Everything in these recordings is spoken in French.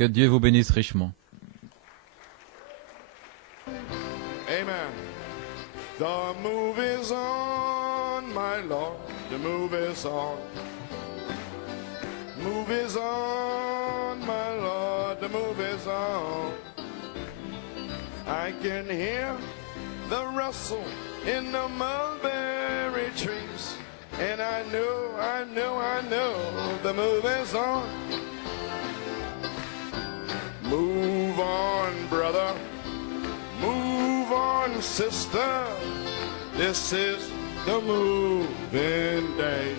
Que Dieu vous bénisse richement. Amen. The move is on, my Lord. The move is on. Move is on, my Lord. The move is on. I can hear the rustle in the mulberry trees. And I know the move is on. Move on, brother. Move on, sister. This is the moving day.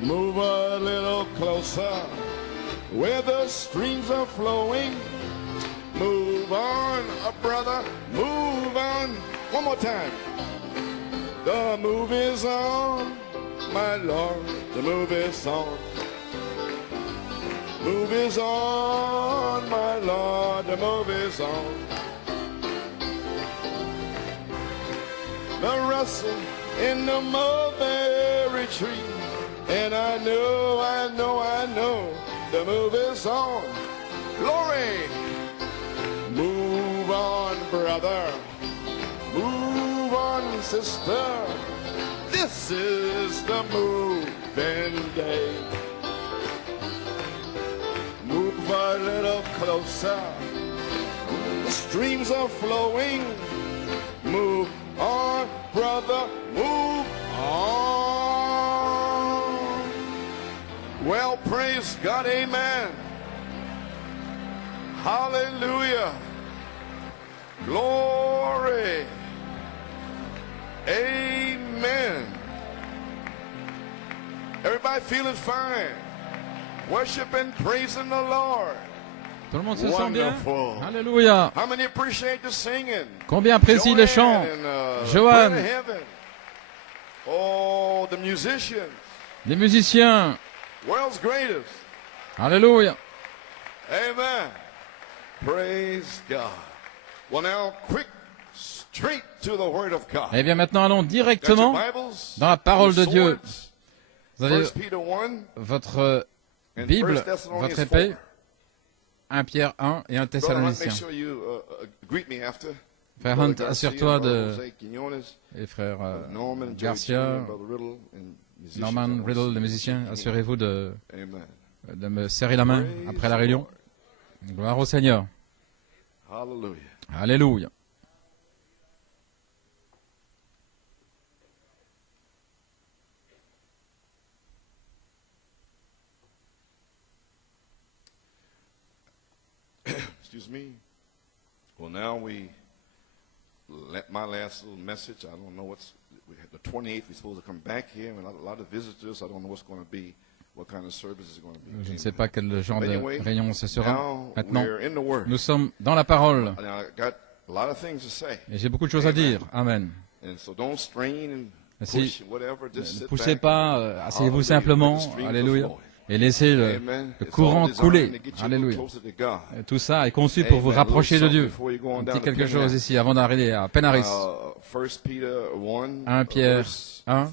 Move a little closer where the streams are flowing. Move on, brother. Move on. One more time. The move is on, my Lord. The move is on. Move is on, my Lord, the move is on. The rustle in the mulberry tree. And I know, the move is on. Glory! Move on, brother. Move on, sister. This is the moving day. Move a little closer. The streams are flowing. Move on, brother. Move on. Well, praise God. Amen. Hallelujah. Glory. Amen. Everybody feeling fine. Worship and praising the Lord. Tout le monde se sent bien? Wonderful. Alléluia. How many appreciate the singing? Combien apprécient les chants? Joanne. Joanne, Oh, the musicians. les musiciens. World's greatest. Alléluia. Amen. Praise God. Well, now, quick, straight to the Word of God. Eh bien, maintenant, allons Got your directement Bibles? dans la parole de Your Dieu. swords? Vous avez 1 Peter 1 votre and Bible, 1 Thessalonians votre épée, 4. 1 Pierre 1 et 1 Brother Hunt, make Thessaloniciens. sure you greet me after. Frère Brother Hunt, Garcia, assure-toi Brother de... Jose Quinones, Et frère Norman, Joey Garcia, Jr., Brother Riddle, and musicians. Norman, I want to Riddle, see les musiciens, you. assurez-vous Amen. de me serrer la main Praise après la the réunion. Lord. Gloire au Seigneur. Hallelujah. Alléluia. Excuse me. Well, now we let my last little message. I don't know what's the 28th. We're supposed to come back here, and a lot of visitors. I don't know what's going to be, what kind of service is going to be. Je ne sais pas quel genre de Anyway, réunion ce sera. now Maintenant, we're in the Word. nous sommes dans la parole. Now, I got a lot of things to say, Et j'ai beaucoup de choses à dire. Amen. and so don't strain and Merci. push whatever. Just Ne sit poussez back. pas, asseyez-vous Hallelujah. simplement. Let the streams Alléluia. flow. Et laissez Amen. le It's courant all designed couler. to get you a little Alléluia. closer to God. Et tout ça est conçu pour vous Amen. rapprocher de Little Dieu. something before you go on Un down petit to quelque chose Penrith. ici avant d'arriver à Penaris. 1 Peter 1, 1 Pierre verse, 1,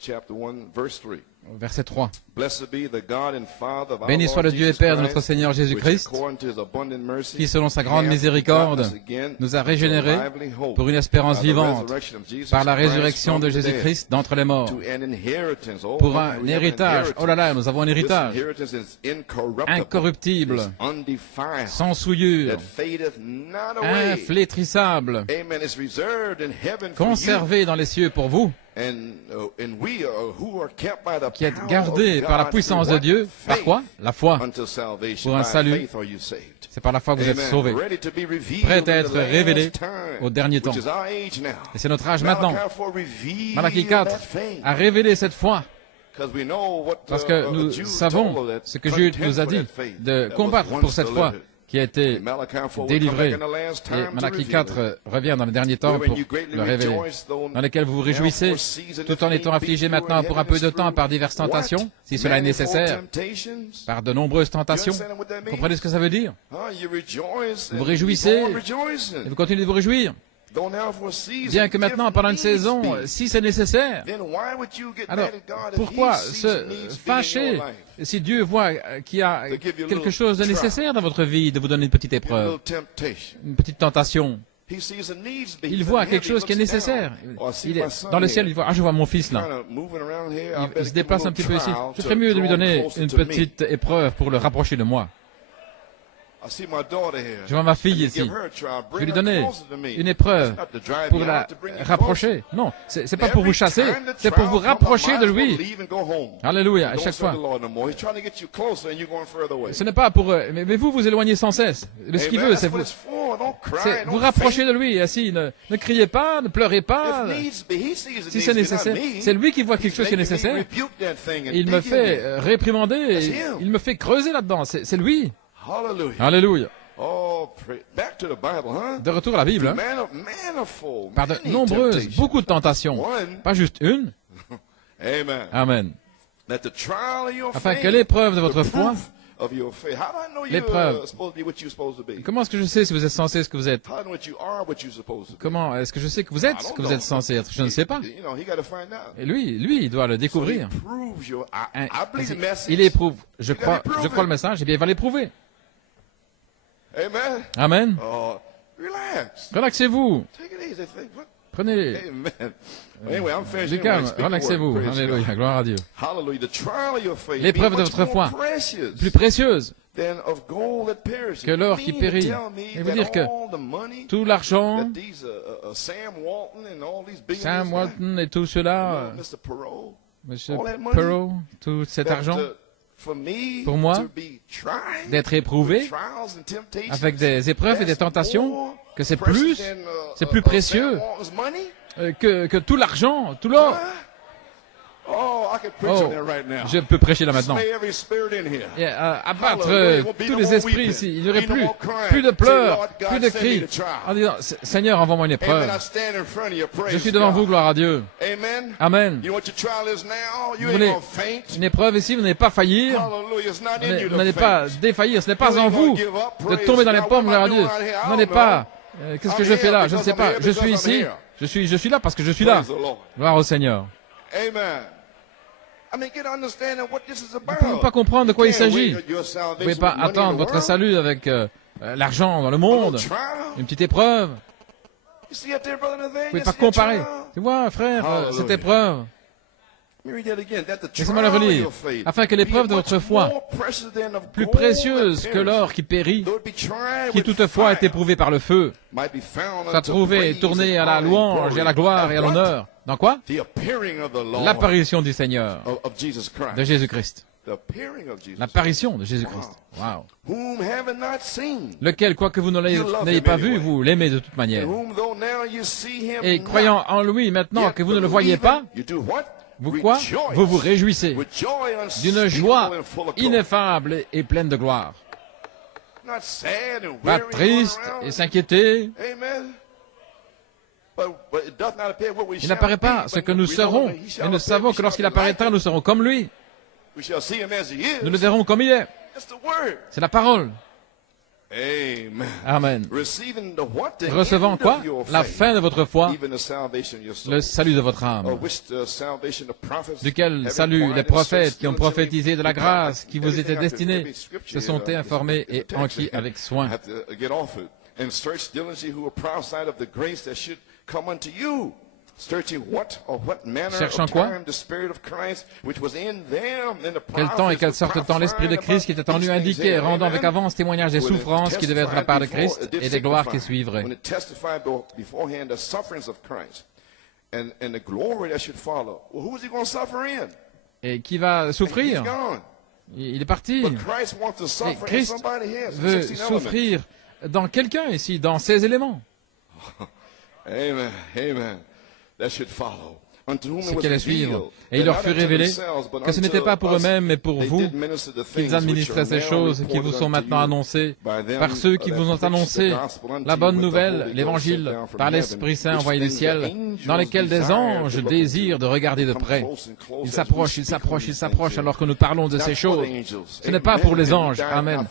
chapter 1, verse 3. verset 3. Blessed be the God and Father of our Béni soit Lord le Dieu et Jesus Père de notre Christ, Seigneur which Jésus-Christ, according to his abundant mercy qui, selon sa grande hath miséricorde, begotten us again nous a to a régénérés lively hope pour une espérance by the vivante, resurrection of Jesus par la Christ résurrection from de the dead, Jésus-Christ d'entre les morts, to an inheritance. Oh, pour we un have an héritage. Oh là là, nous avons un This héritage inheritance is incorruptible, incorruptible, is undefiled, sans souillure, that fadeth not away. inflétrissable, Amen. It's reserved in heaven for you. conservé dans les cieux pour vous, And we are who are kept by the qui êtes power gardés of par la God puissance through de Dieu. what? Par Faith quoi? La foi. unto salvation. Pour un By salut. faith are you saved. C'est par la foi que vous êtes Amen. sauvés. Ready to be revealed Prêt à in the être last révélé time, au dernier temps. which is our age now. Et c'est notre âge maintenant. Malachi 4 revealed Malachie that 4 faith. a révélé cette foi. 'Cause we know what, Parce que nous Jude savons told us, ce que Jude contend nous a for dit that faith de that combattre was pour once cette foi delivered. qui a été And Malachi 4 will come délivrée. back in the last time Et to Malachie reveal 4 revient dans le dernier temps Wherein pour you greatly le révéler, rejoice, though dans lequel vous vous now réjouissez, for a season tout if en need étant be, affligés you maintenant are pour un peu de heaven temps through par diverses tentations, what? si cela est Manifold nécessaire, temptations. par de nombreuses You tentations. understand what that means? Comprenez ce que ça veut dire? You rejoice Vous and réjouissez. keep on rejoicing. Et vous continuez de vous réjouir. Bien que maintenant, pendant une saison, si c'est nécessaire, alors pourquoi se fâcher si Dieu voit qu'il y a quelque chose de nécessaire dans votre vie, de vous donner une petite épreuve, une petite tentation? Il voit quelque chose qui est nécessaire. Il est dans le ciel, il voit, je vois mon fils là. Il se déplace un petit peu ici. Je ferais mieux de lui donner une petite épreuve pour le rapprocher de moi. Je vois ma fille ici. Je vais lui donner une épreuve pour la rapprocher. Non, c'est pas pour vous chasser, c'est pour vous rapprocher de lui. Alléluia, à chaque fois. Ce n'est pas pour... Mais vous vous éloignez sans cesse. Mais ce qu'il veut, c'est vous rapprocher de lui. Ainsi, ne criez pas, ne pleurez pas. Si c'est nécessaire, c'est lui qui voit quelque chose qui est nécessaire. Il me fait réprimander, il me fait creuser là-dedans. C'est lui. Alléluia. De retour à la Bible, par de nombreuses, beaucoup de tentations, pas juste une. Amen. Afin que l'épreuve de votre foi, l'épreuve, comment est-ce que je sais si vous êtes censé être ce que vous êtes? Comment est-ce que je sais que vous êtes ce que vous êtes censé être? Je ne sais pas. Et lui, il doit le découvrir. Il éprouve. Je crois le message, et bien il va l'éprouver. Amen. Relaxez-vous. Prenez du calme. Relaxez-vous. Alléluia. Gloire à Dieu. L'épreuve de votre foi, plus précieuse que l'or qui périt. Il veut dire que tout l'argent, Sam Walton et tout cela, Monsieur Perot, tout cet argent, pour moi, d'être éprouvé avec des épreuves et des tentations, que c'est plus précieux que tout l'argent, tout l'or. Oh, je peux prêcher là maintenant. Et abattre tous les esprits ici. Il n'y aurait plus de pleurs, plus de cris. En disant, Seigneur, envoie-moi une épreuve. Je suis devant vous, gloire à Dieu. Amen. Vous voulez une épreuve ici, vous n'allez pas faillir. Vous n'allez pas défaillir. Ce n'est pas en vous de tomber dans les pommes, gloire à Dieu. Vous n'allez pas. Qu'est-ce que je fais là? Je ne sais pas. Je suis ici. Je suis là parce que je suis là. Gloire au Seigneur. Vous ne pouvez pas comprendre de quoi il s'agit. Vous ne pouvez pas attendre votre salut avec l'argent dans le monde, une petite épreuve. Vous ne pouvez pas comparer. Tu vois, frère, cette épreuve. Laissez-moi le relire. Afin que l'épreuve de votre foi, plus précieuse que l'or qui périt, qui toutefois est éprouvée par le feu, soit trouvée et tournée à la louange et à la gloire et à l'honneur. Dans quoi? L'apparition du Seigneur, de Jésus-Christ. L'apparition de Jésus-Christ. Wow. Lequel, quoique vous ne l'ayez pas vu, vous l'aimez de toute manière. Et croyant en lui maintenant que vous ne le voyez pas, vous quoi? Vous vous réjouissez d'une joie ineffable et pleine de gloire. Pas triste et s'inquiéter. Il n'apparaît pas ce que nous serons, et nous savons que lorsqu'il apparaîtra, nous serons comme lui. Nous le verrons comme il est. C'est la parole. Amen. Recevant quoi? La fin de votre foi, le salut de votre âme, duquel salut les prophètes qui ont prophétisé de la grâce qui vous était destinée, se sont informés et enquis avec soin. Cherchant quoi? Quel temps et quelle sorte de temps l'Esprit de Christ qui était en lui indiqué, rendant avec avance témoignage des souffrances qui devaient être de la part de Christ et des gloires qui suivraient. Et qui va souffrir? Il est parti. Et Christ veut souffrir dans quelqu'un ici, dans ses éléments. Amen. Amen. Ce qui allait suivre. Et il leur fut révélé que ce n'était pas pour eux-mêmes, mais pour vous, qu'ils administraient ces choses qui vous sont maintenant annoncées par ceux qui vous ont annoncé la bonne nouvelle, l'évangile, par l'Esprit Saint envoyé du ciel, dans lesquels des anges désirent de regarder de près. Ils s'approchent, ils s'approchent, ils s'approchent alors que nous parlons de ces choses. Ce n'est pas pour les anges. Amen.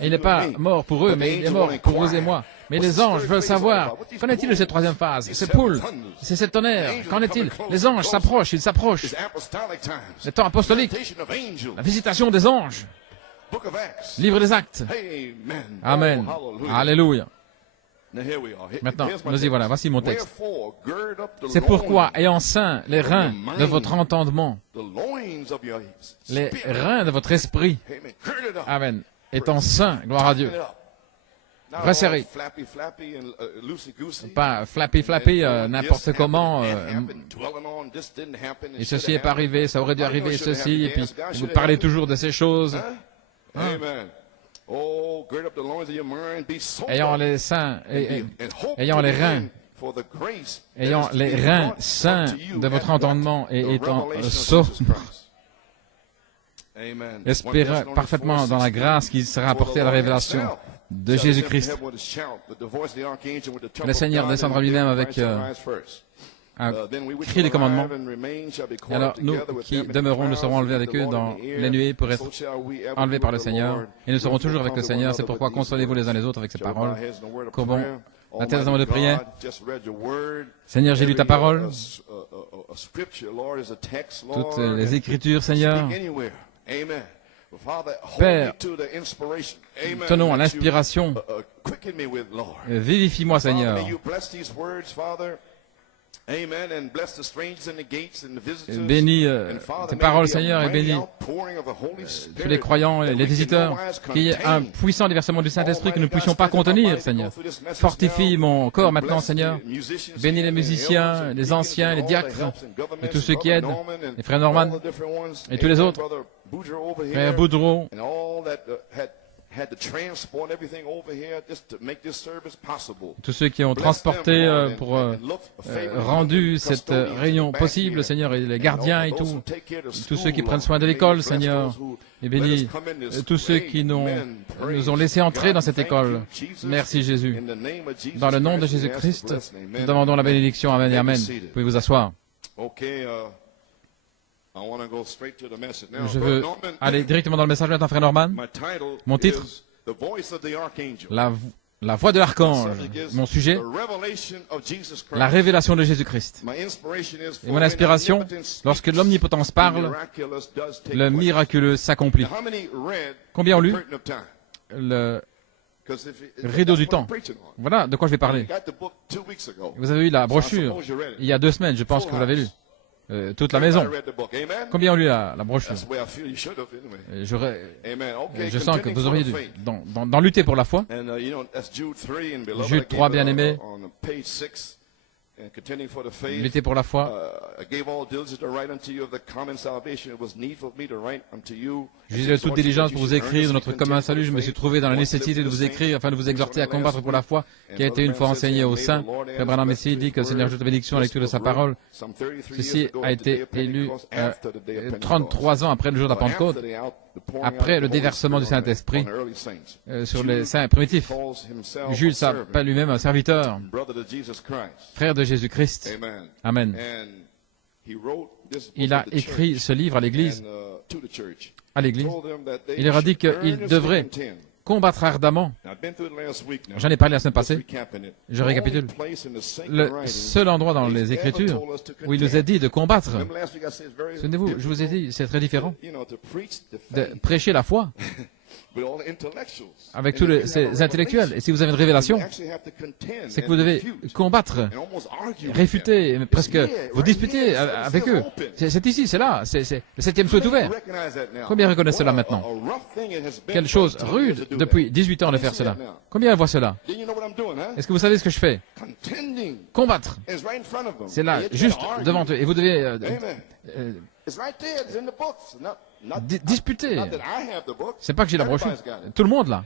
Il n'est pas mort pour eux, mais il est mort pour vous et moi. Mais les anges veulent savoir, qu'en est-il de cette troisième phase? Ces poules, c'est cet tonnerre, qu'en est-il? Les anges s'approchent, ils s'approchent. Les temps apostoliques, la visitation des anges. Livre des Actes. Amen. Alléluia. Maintenant, nous y voilà, voici mon texte. C'est pourquoi, ayant ceint les reins de votre entendement, les reins de votre esprit, amen, étant ceint, gloire à Dieu, resserrés, pas flappy, n'importe comment, et ceci n'est pas arrivé, ça aurait dû arriver, ceci, et puis vous parlez toujours de ces choses. Ayant les seins, ayant les reins saints de votre entendement et étant sobres, espérez parfaitement dans la grâce qui sera apportée à la révélation de Jésus-Christ. Le Seigneur descendra lui-même avec un cri des commandements. Et alors, nous qui demeurons, nous serons enlevés avec eux dans les nuées pour être enlevés par le Seigneur. Et nous serons toujours avec le Seigneur. C'est pourquoi consolez-vous les uns les autres avec ces paroles. Courbons la tête dans le mot de prière. Seigneur, j'ai lu ta parole. Toutes les Écritures, Seigneur. Père, tenons à l'inspiration. Vivifie-moi, Seigneur. Bénis tes paroles, Seigneur, et bénis tous les croyants et les visiteurs, qu'il y ait un puissant déversement du Saint-Esprit que nous ne puissions pas contenir, Seigneur. Fortifie mon corps maintenant, Seigneur. Bénis les musiciens, les anciens, les diacres, et tous ceux qui aident, les frères Norman, et tous les autres, frère Boudreau, tous ceux qui ont transporté rendu cette réunion possible, Seigneur, et les gardiens et tous ceux qui prennent soin de l'école, Seigneur, et bénis tous ceux qui nous ont laissé entrer dans cette école. Merci Jésus. Dans le nom de Jésus-Christ, nous demandons la bénédiction. Amen et Amen. Vous pouvez vous asseoir. Je veux aller directement dans le message maintenant, frère Norman. Mon titre, la voix de l'archange. Mon sujet, la révélation de Jésus-Christ. Et mon inspiration, lorsque l'omnipotence parle, le miraculeux s'accomplit. Combien ont lu le rideau du temps? Voilà de quoi je vais parler. Vous avez eu la brochure il y a 2 semaines, je pense que vous l'avez lu. Toute la maison. Combien ont lu la brochure? Je sens que vous auriez dû, dans lutter pour la foi. Jude 3, bien-aimé. Lutter pour la foi. J'ai de toute diligence pour vous écrire de notre commun salut. Je me suis trouvé dans la nécessité de vous écrire afin de vous exhorter à combattre pour la foi qui a été une fois enseignée aux saints. Frère Branham Messie dit que le Seigneur ajoute la bénédiction à la lecture de sa parole. Ceci a été élu 33 ans après le jour de la Pentecôte, après le déversement du Saint-Esprit sur les saints primitifs. Jules s'appelle lui-même un serviteur, frère de Jésus-Christ. Amen. Il a écrit ce livre à l'Église. Il leur a dit qu'il devrait combattre ardemment. J'en ai parlé la semaine passée. Je récapitule. Le seul endroit dans les Écritures où il nous a dit de combattre. Souvenez-vous, je vous ai dit, c'est très différent de prêcher la foi avec tous ces intellectuels. Et si vous avez une révélation, c'est que vous devez combattre, réfuter, presque vous disputer avec eux. C'est ici, c'est là, le 7e souhait ouvert. Combien reconnaissent cela maintenant? Quelle chose rude depuis 18 ans de faire cela. Combien voient cela? Est-ce que vous savez ce que je fais? Combattre. C'est là, juste devant eux. Et vous devez disputer. C'est pas que j'ai la brochure. Tout le monde là.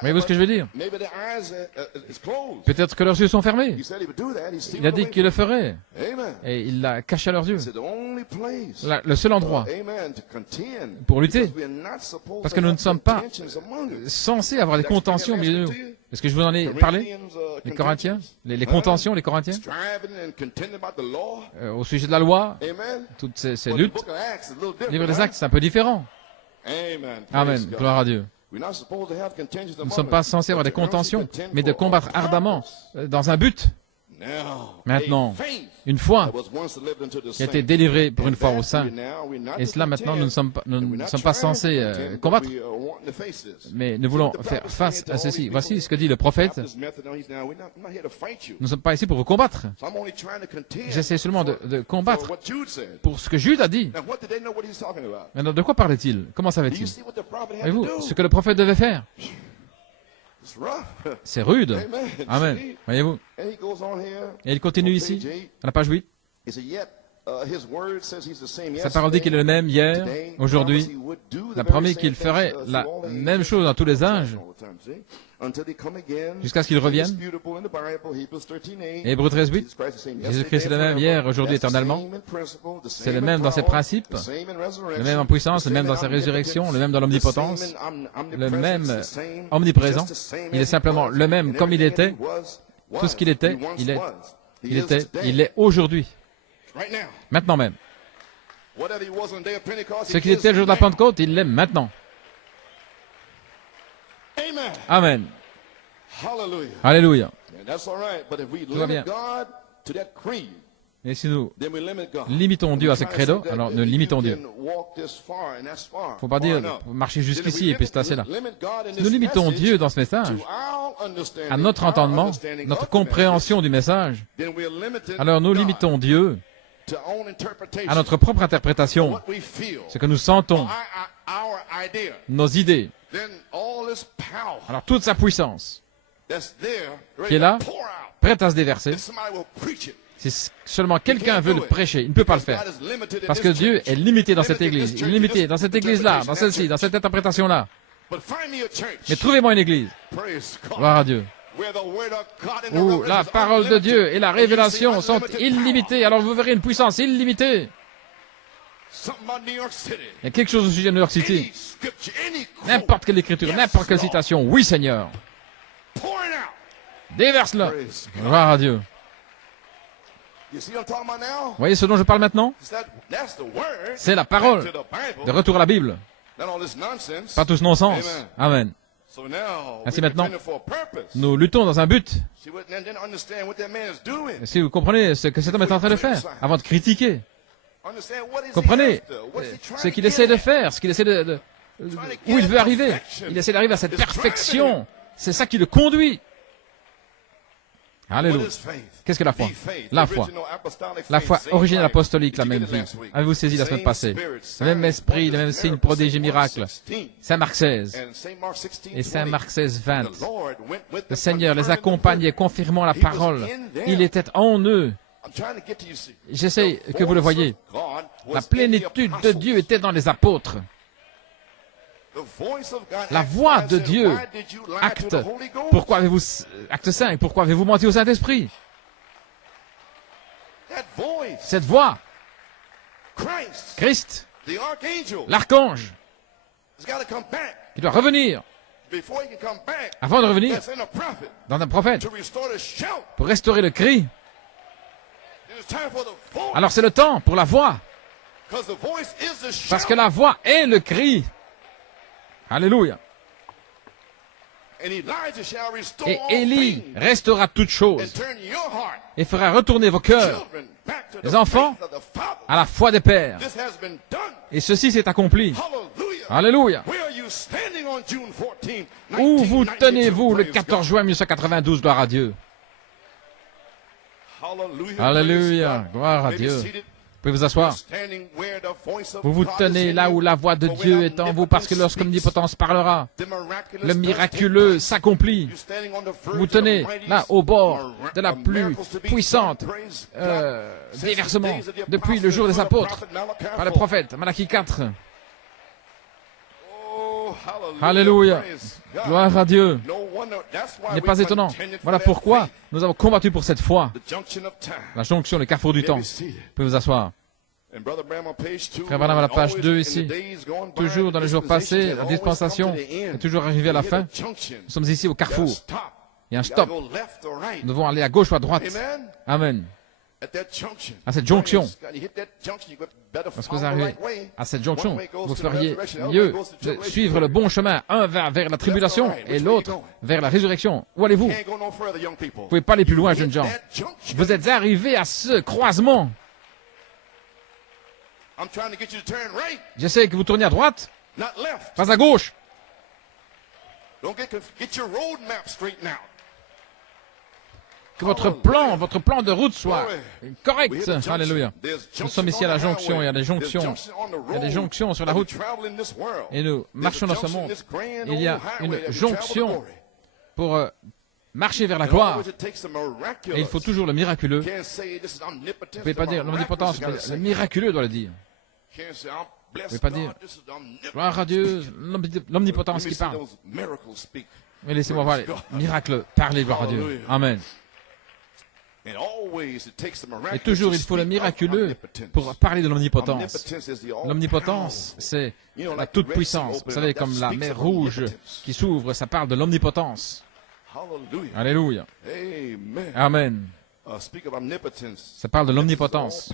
Voyez-vous ce que je veux dire? Peut-être que leurs yeux sont fermés. Il a dit qu'il le ferait. Et il l'a caché à leurs yeux. Le seul endroit pour lutter. Parce que nous ne sommes pas censés avoir des contentions au milieu de nous. Est-ce que je vous en ai parlé? Les Corinthiens? Les contentions, les Corinthiens? Au sujet de la loi? Toutes ces luttes? Le livre des Actes, c'est un peu différent. Amen. Gloire à Dieu. Nous ne sommes pas censés avoir des contentions, mais de combattre ardemment dans un but. Maintenant, une foi qui a été délivrée pour une fois au sein, et cela maintenant nous ne sommes pas censés combattre, mais nous voulons faire face à ceci. Voici ce que dit le prophète. Nous ne sommes pas ici pour vous combattre. J'essaie seulement de combattre pour ce que Jude a dit. Maintenant, de quoi parlait-il? Comment savait-il? Voyez-vous, ce que le prophète devait faire? C'est rude. Amen. Voyez-vous. Et il continue ici, à la page 8. Sa parole dit qu'il est le même hier, aujourd'hui. Il a promis qu'il ferait la même chose dans tous les âges, jusqu'à ce qu'il revienne. Hébreux 13, 8. Jésus-Christ est le même hier, aujourd'hui, éternellement. C'est le même dans ses principes, le même en puissance, le même dans sa résurrection, le même dans l'omnipotence, le même omniprésent. Il est simplement le même comme il était. Tout ce qu'il était, il est aujourd'hui. Maintenant même. Ce qu'il était le jour de la Pentecôte, il l'est maintenant. Amen. Alléluia. Tout va bien. Et si nous limitons Dieu à ce credo, alors nous limitons Dieu. Il ne faut pas dire marcher jusqu'ici et puis c'est assez là. Si nous limitons Dieu dans ce message, à notre entendement, notre compréhension du message, alors nous limitons Dieu à notre propre interprétation, ce que nous sentons, nos idées. Alors toute sa puissance qui est là, prête à se déverser, si seulement quelqu'un veut le prêcher, il ne peut pas le faire. Parce que Dieu est limité dans cette église. Il est limité dans cette église-là, dans celle-ci, dans cette interprétation-là. Mais trouvez-moi une église. Gloire à Dieu. Où la parole de Dieu et la révélation sont illimitées. Alors vous verrez une puissance illimitée. Il y a quelque chose au sujet de New York City. N'importe quelle écriture, n'importe quelle citation. Oui, Seigneur. Déverse-le. Gloire à Dieu. Vous voyez ce dont je parle maintenant? C'est la parole de retour à la Bible. Pas tout ce non-sens. Amen. Ainsi maintenant, nous luttons dans un but. Et si vous comprenez ce que cet homme est en train de faire, avant de critiquer, comprenez ce qu'il essaie de faire, ce qu'il essaie où il veut arriver. Il essaie d'arriver à cette perfection. C'est ça qui le conduit. Alléluia. Qu'est-ce que la foi? La foi. La foi originelle apostolique, la même vie. Avez-vous saisi la semaine passée? Le même esprit, le même signe, prodige et miracle. Saint Marc 16. Et Saint Marc 16, 20. Le Seigneur les accompagnait, confirmant la parole. Il était en eux. J'essaie que vous le voyez. La plénitude de Dieu était dans les apôtres. La voix de Dieu, acte 5, pourquoi avez-vous menti au Saint-Esprit? Cette voix, Christ, l'archange, qui doit revenir, avant de revenir, dans un prophète, pour restaurer le cri. Alors c'est le temps pour la voix, parce que la voix est le cri. Alléluia. Et Élie restaura toutes choses et fera retourner vos cœurs, les enfants, à la foi des pères. Et ceci s'est accompli. Alléluia. Où vous tenez-vous le 14 juin 1992, gloire à Dieu. Alléluia, gloire à Dieu. Vous pouvez vous asseoir. Vous vous tenez là où la voix de Dieu est en vous, parce que lorsque l'omnipotence parlera, le miraculeux s'accomplit. Vous tenez là au bord de la plus puissante déversement depuis le jour des apôtres par le prophète Malachie 4. Alléluia. Gloire à Dieu. Il n'est pas étonnant. Voilà pourquoi nous avons combattu pour cette foi. La jonction, le carrefour du temps. Vous pouvez vous asseoir. Frère Branham à la page 2 ici. Toujours dans les jours passés, la dispensation est toujours arrivée à la fin. Nous sommes ici au carrefour. Il y a un stop. Nous devons aller à gauche ou à droite. Amen. à cette jonction. Lorsque vous arrivez à cette jonction, vous feriez mieux de suivre le bon chemin, un vers la tribulation et l'autre vers la résurrection. Où allez-vous? Vous ne pouvez pas aller plus loin, jeunes gens. Vous êtes arrivés à ce croisement. J'essaie que vous tourniez à droite, pas à gauche. Que votre plan de route soit correct. Alléluia. Nous sommes ici à la jonction. Il y a des jonctions. Il y a des jonctions sur la route. Et nous marchons dans ce monde. Il y a une jonction pour marcher vers la gloire. Et il faut toujours le miraculeux. Vous ne pouvez pas dire l'omnipotence, mais le miraculeux doit le dire. Vous ne pouvez pas dire gloire à Dieu, l'omnipotence qui parle. Mais laissez-moi voir les miracles parler, gloire à Dieu. Amen. Et toujours, il faut le miraculeux pour parler de l'omnipotence. L'omnipotence, c'est la toute-puissance. Vous savez, comme la mer rouge qui s'ouvre, ça parle de l'omnipotence. Alléluia. Amen. Ça parle de l'omnipotence.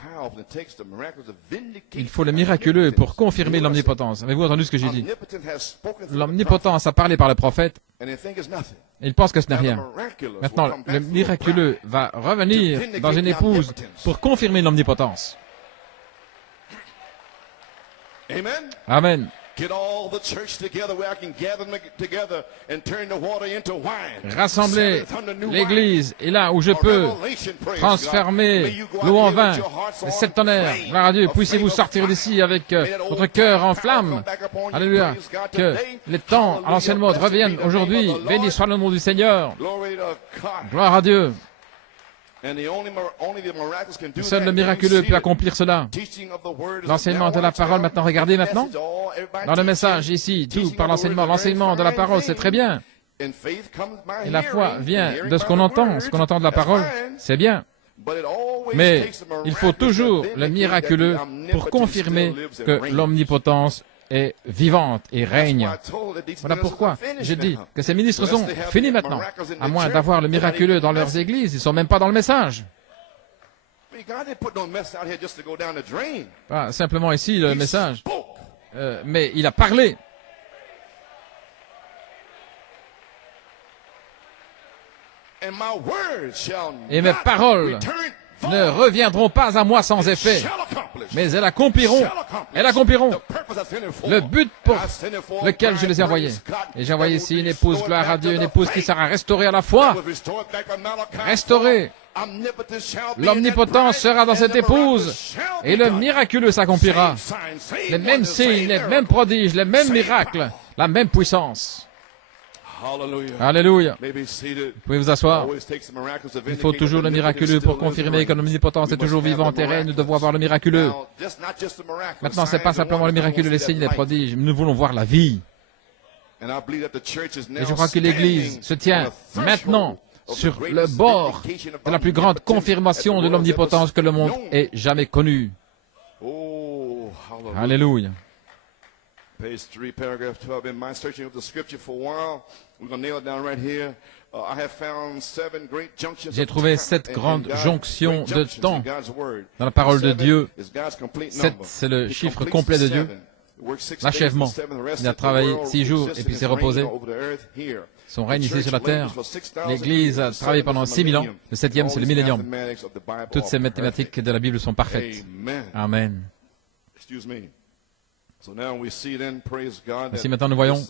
Il faut le miraculeux pour confirmer l'omnipotence. Avez-vous entendu ce que j'ai dit? L'omnipotence a parlé par le prophète. Et il pense que ce n'est rien. Maintenant, le miraculeux va revenir dans une épouse pour confirmer l'omnipotence. Amen. Rassembler l'Église et là où je peux transformer l'eau en vin, les 7 tonnerres, gloire à Dieu, puissiez-vous sortir d'ici avec votre cœur en flamme. Alléluia. Que les temps à l'ancienne mode reviennent aujourd'hui. Béni soit le nom du Seigneur. Gloire à Dieu. Seul le miraculeux peut accomplir cela. L'enseignement de la parole, maintenant, regardez maintenant. Dans le message ici, tout par l'enseignement. L'enseignement de la parole, c'est très bien. Et la foi vient de ce qu'on entend. Ce qu'on entend de la parole, c'est bien. Mais il faut toujours le miraculeux pour confirmer que l'omnipotence est vivante et règne. Voilà pourquoi je dis que ces ministres sont finis maintenant. À moins d'avoir le miraculeux dans leurs églises, ils ne sont même pas dans le message. Pas simplement ici le message. Mais il a parlé. Et mes paroles ne reviendront pas à moi sans effet, mais elles accompliront le but pour lequel je les ai envoyés. Et j'ai envoyé ici une épouse, gloire à Dieu, une épouse qui sera restaurée à la foi. Restaurée. L'omnipotence sera dans cette épouse et le miraculeux s'accomplira. Les mêmes signes, les mêmes prodiges, les mêmes miracles, la même puissance. Alléluia. Vous pouvez vous asseoir. Il faut toujours le miraculeux pour confirmer que l'omnipotence est toujours vivante et règne. Nous devons avoir le miraculeux. Maintenant, ce n'est pas simplement le miraculeux, les signes, les prodiges. Nous voulons voir la vie. Et je crois que l'Église se tient maintenant sur le bord de la plus grande confirmation de l'omnipotence que le monde ait jamais connue. Alléluia. Page 3, paragraph 12. In my searching of the scripture for a while, we're going to nail it down right here. I have found 7 great junctions. J'ai trouvé 7 grandes jonctions de temps dans la parole de Dieu. 7, c'est le chiffre complet de Dieu. L'achèvement. Il a travaillé 6 jours et puis s'est reposé. Son règne ici sur la terre. L'Église a travaillé pendant 6000 ans. Le 7e, c'est le millénium. Toutes ces mathématiques de la Bible sont parfaites. Amen. Ainsi, maintenant, nous voyons,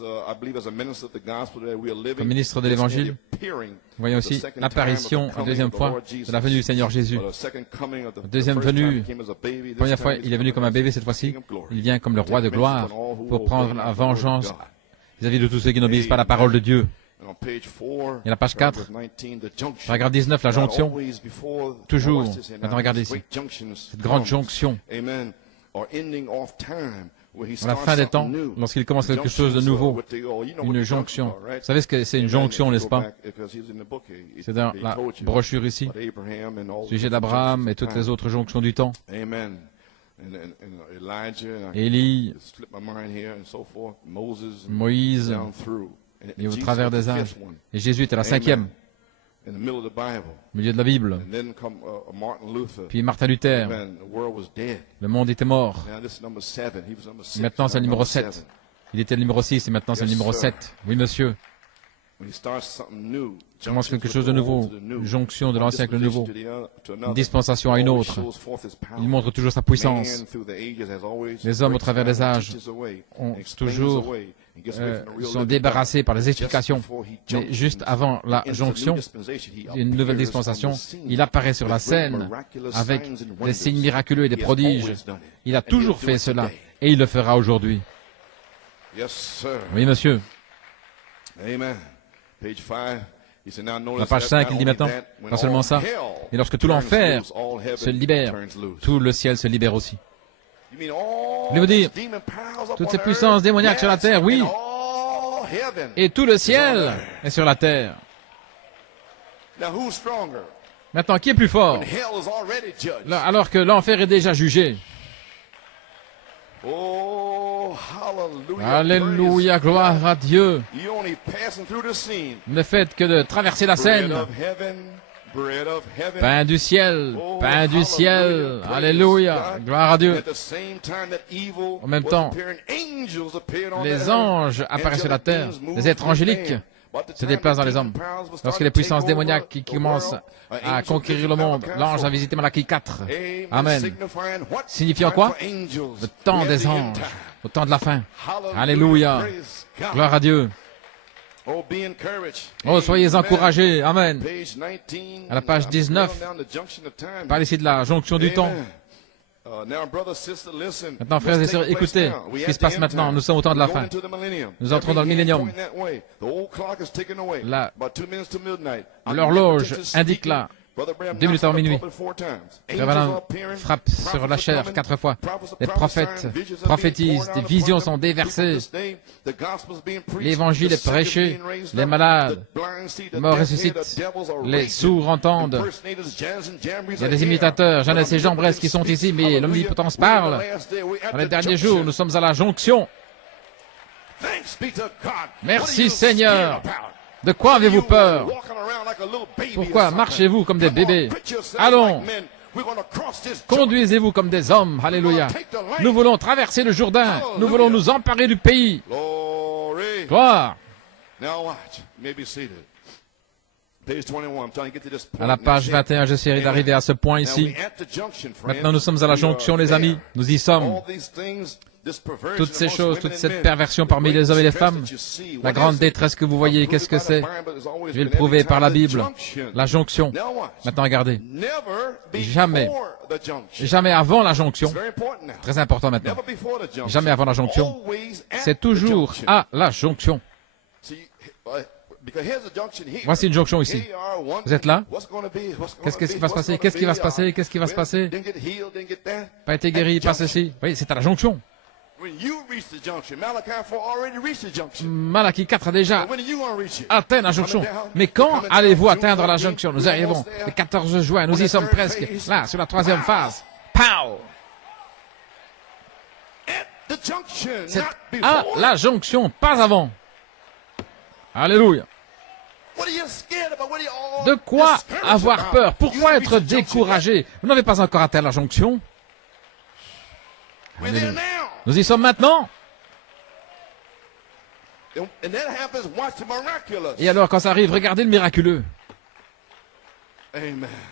comme ministre de l'Évangile, nous voyons aussi l'apparition, la deuxième fois, de la venue du Seigneur Jésus. La deuxième venue, la première fois, il est venu comme un bébé, cette fois-ci, il vient comme le roi de gloire pour prendre la vengeance vis-à-vis de tous ceux qui n'obéissent pas à la parole de Dieu. Et la page 4, paragraphe 19, la jonction, toujours, maintenant regardez ici, cette grande jonction. À la fin des temps, lorsqu'il commence quelque chose de nouveau, une jonction. Vous savez ce que c'est une jonction, n'est-ce pas? C'est dans la brochure ici, sujet d'Abraham et toutes les autres jonctions du temps. Élie, Moïse, et au travers des âges. Et Jésus était la 5e. in the middle of the Bible. Au milieu de la Bible. And then come Martin Luther. Puis Martin Luther. Amen. The world was dead. Le monde était mort. Now this is number 7. He was number 6. Maintenant c'est le numéro 7. Il était le numéro 6 et maintenant c'est le numéro 7. Oui, monsieur. Il commence quelque chose de nouveau, une jonction de l'ancien avec le nouveau, une dispensation à une autre. Il montre toujours sa puissance. Les hommes au travers des âges ont toujours sont débarrassés par les explications. Mais juste avant la jonction, une nouvelle dispensation, il apparaît sur la scène avec des signes miraculeux et des prodiges. Il a toujours fait cela et il le fera aujourd'hui. Oui, monsieur. Amen. La page 5, il dit maintenant, pas seulement ça, et lorsque tout l'enfer se libère, tout le ciel se libère aussi. Voulez-vous dire, toutes ces puissances démoniaques sur la terre, oui, et tout le ciel est sur la terre. Maintenant, qui est plus fort, alors que l'enfer est déjà jugé? Alléluia, gloire à Dieu. Le fait que de traverser la scène, pain du ciel, alléluia, gloire à Dieu. En même temps, les anges apparaissent sur la terre, les êtres angéliques se déplacent dans les hommes. Lorsque les puissances démoniaques qui commencent à conquérir le monde, l'ange a visité Malachie 4. Amen. Signifiant quoi? Le temps des anges, au temps de la fin. Alléluia. Gloire à Dieu. Oh, soyez encouragés. Amen. À la page 19, parle ici de la jonction du temps. Maintenant, frères et sœurs, écoutez ce qui se passe maintenant. Nous sommes au temps de la fin. Nous entrons dans le millénium. L'horloge indique là 2 minutes avant minuit. Frère Branham frappe sur la chair 4 fois. Les prophètes prophétisent, des visions sont déversées. L'évangile est prêché. Les malades, morts ressuscitent. Les sourds entendent. Il y a des imitateurs, Jeannette et Jean Bresse qui sont ici, mais l'omnipotence parle. Dans les derniers jours, nous sommes à la jonction. Merci Seigneur. De quoi avez-vous peur? Pourquoi marchez-vous comme des bébés? Allons, conduisez-vous comme des hommes. Alléluia. Nous voulons traverser le Jourdain. Nous voulons nous emparer du pays. Gloire. À la page 21, j'essaierai d'arriver à ce point ici. Maintenant, nous sommes à la jonction, les amis. Nous y sommes. Toutes ces choses, toute cette perversion parmi les hommes et les femmes, la grande détresse que vous voyez, qu'est-ce que c'est? Je vais le prouver par la Bible. La jonction. Maintenant, regardez. Jamais avant la jonction. Très important maintenant. Jamais avant la jonction. C'est toujours à la jonction. Voici une jonction ici. Vous êtes là? Qu'est-ce qui va se passer? Qu'est-ce qui va se passer? Qu'est-ce qui va se passer? Pas été guéri, pas ceci. Oui, c'est à la jonction. Malachie 4 a déjà atteint la jonction. Mais quand allez-vous atteindre la jonction? Nous arrivons le 14 juin. Nous y sommes presque là, sur la 3e phase. Pow! C'est à la jonction, pas avant. Alléluia. De quoi avoir peur? Pourquoi être découragé? Vous n'avez pas encore atteint la jonction. Alléluia. Nous y sommes maintenant. Et alors, quand ça arrive, regardez le miraculeux.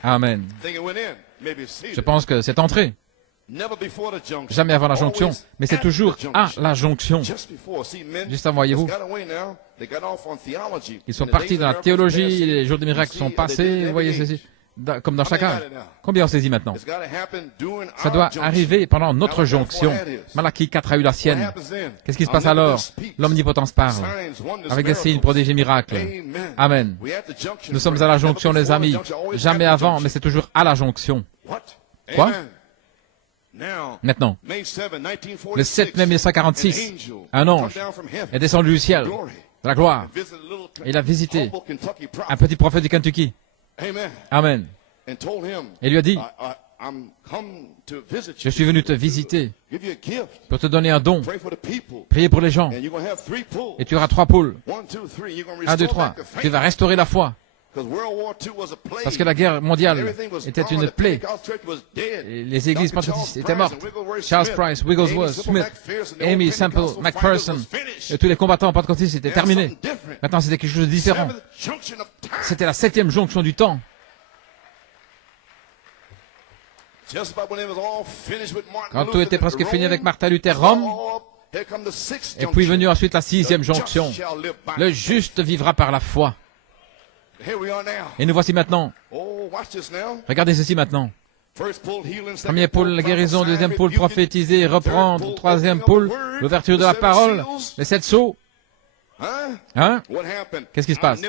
Amen. Je pense que c'est entré. Jamais avant la jonction, mais c'est toujours à la jonction. Juste avant, voyez-vous. Ils sont partis dans la théologie, les jours des miracles sont passés, vous voyez ceci. Comme dans chacun. Combien on saisit maintenant? Ça doit arriver pendant notre jonction. Malachie 4 a eu la sienne. Qu'est-ce qui se passe alors? L'omnipotence parle. Avec des signes, prodiges et miracles. Amen. Nous sommes à la jonction, les amis. Jamais avant, mais c'est toujours à la jonction. Quoi? Maintenant, le 7 mai 1946, un ange est descendu du ciel, de la gloire. Il a visité un petit prophète du Kentucky. Amen. Et lui a dit, je suis venu te visiter pour te donner un don. Prier pour les gens. Et tu auras 3 poules. 1, 2, 3. Tu vas restaurer la foi. Parce que la guerre mondiale était une plaie. Et les églises pentecôtistes étaient mortes. Charles Price, Wigglesworth, Smith, Amy Semple, McPherson, et tous les combattants pentecôtistes étaient terminés. Maintenant, c'était quelque chose de différent. C'était la 7e jonction du temps. Quand tout était presque fini avec Martin Luther, Rome, et puis venue ensuite la 6e jonction. Le juste vivra par la foi. Et nous voici maintenant. Regardez ceci maintenant. Premier pôle, la guérison. Deuxième pôle, prophétiser, reprendre. Troisième pôle, l'ouverture de la parole. Les 7 sceaux. Hein? Qu'est-ce qui se passe?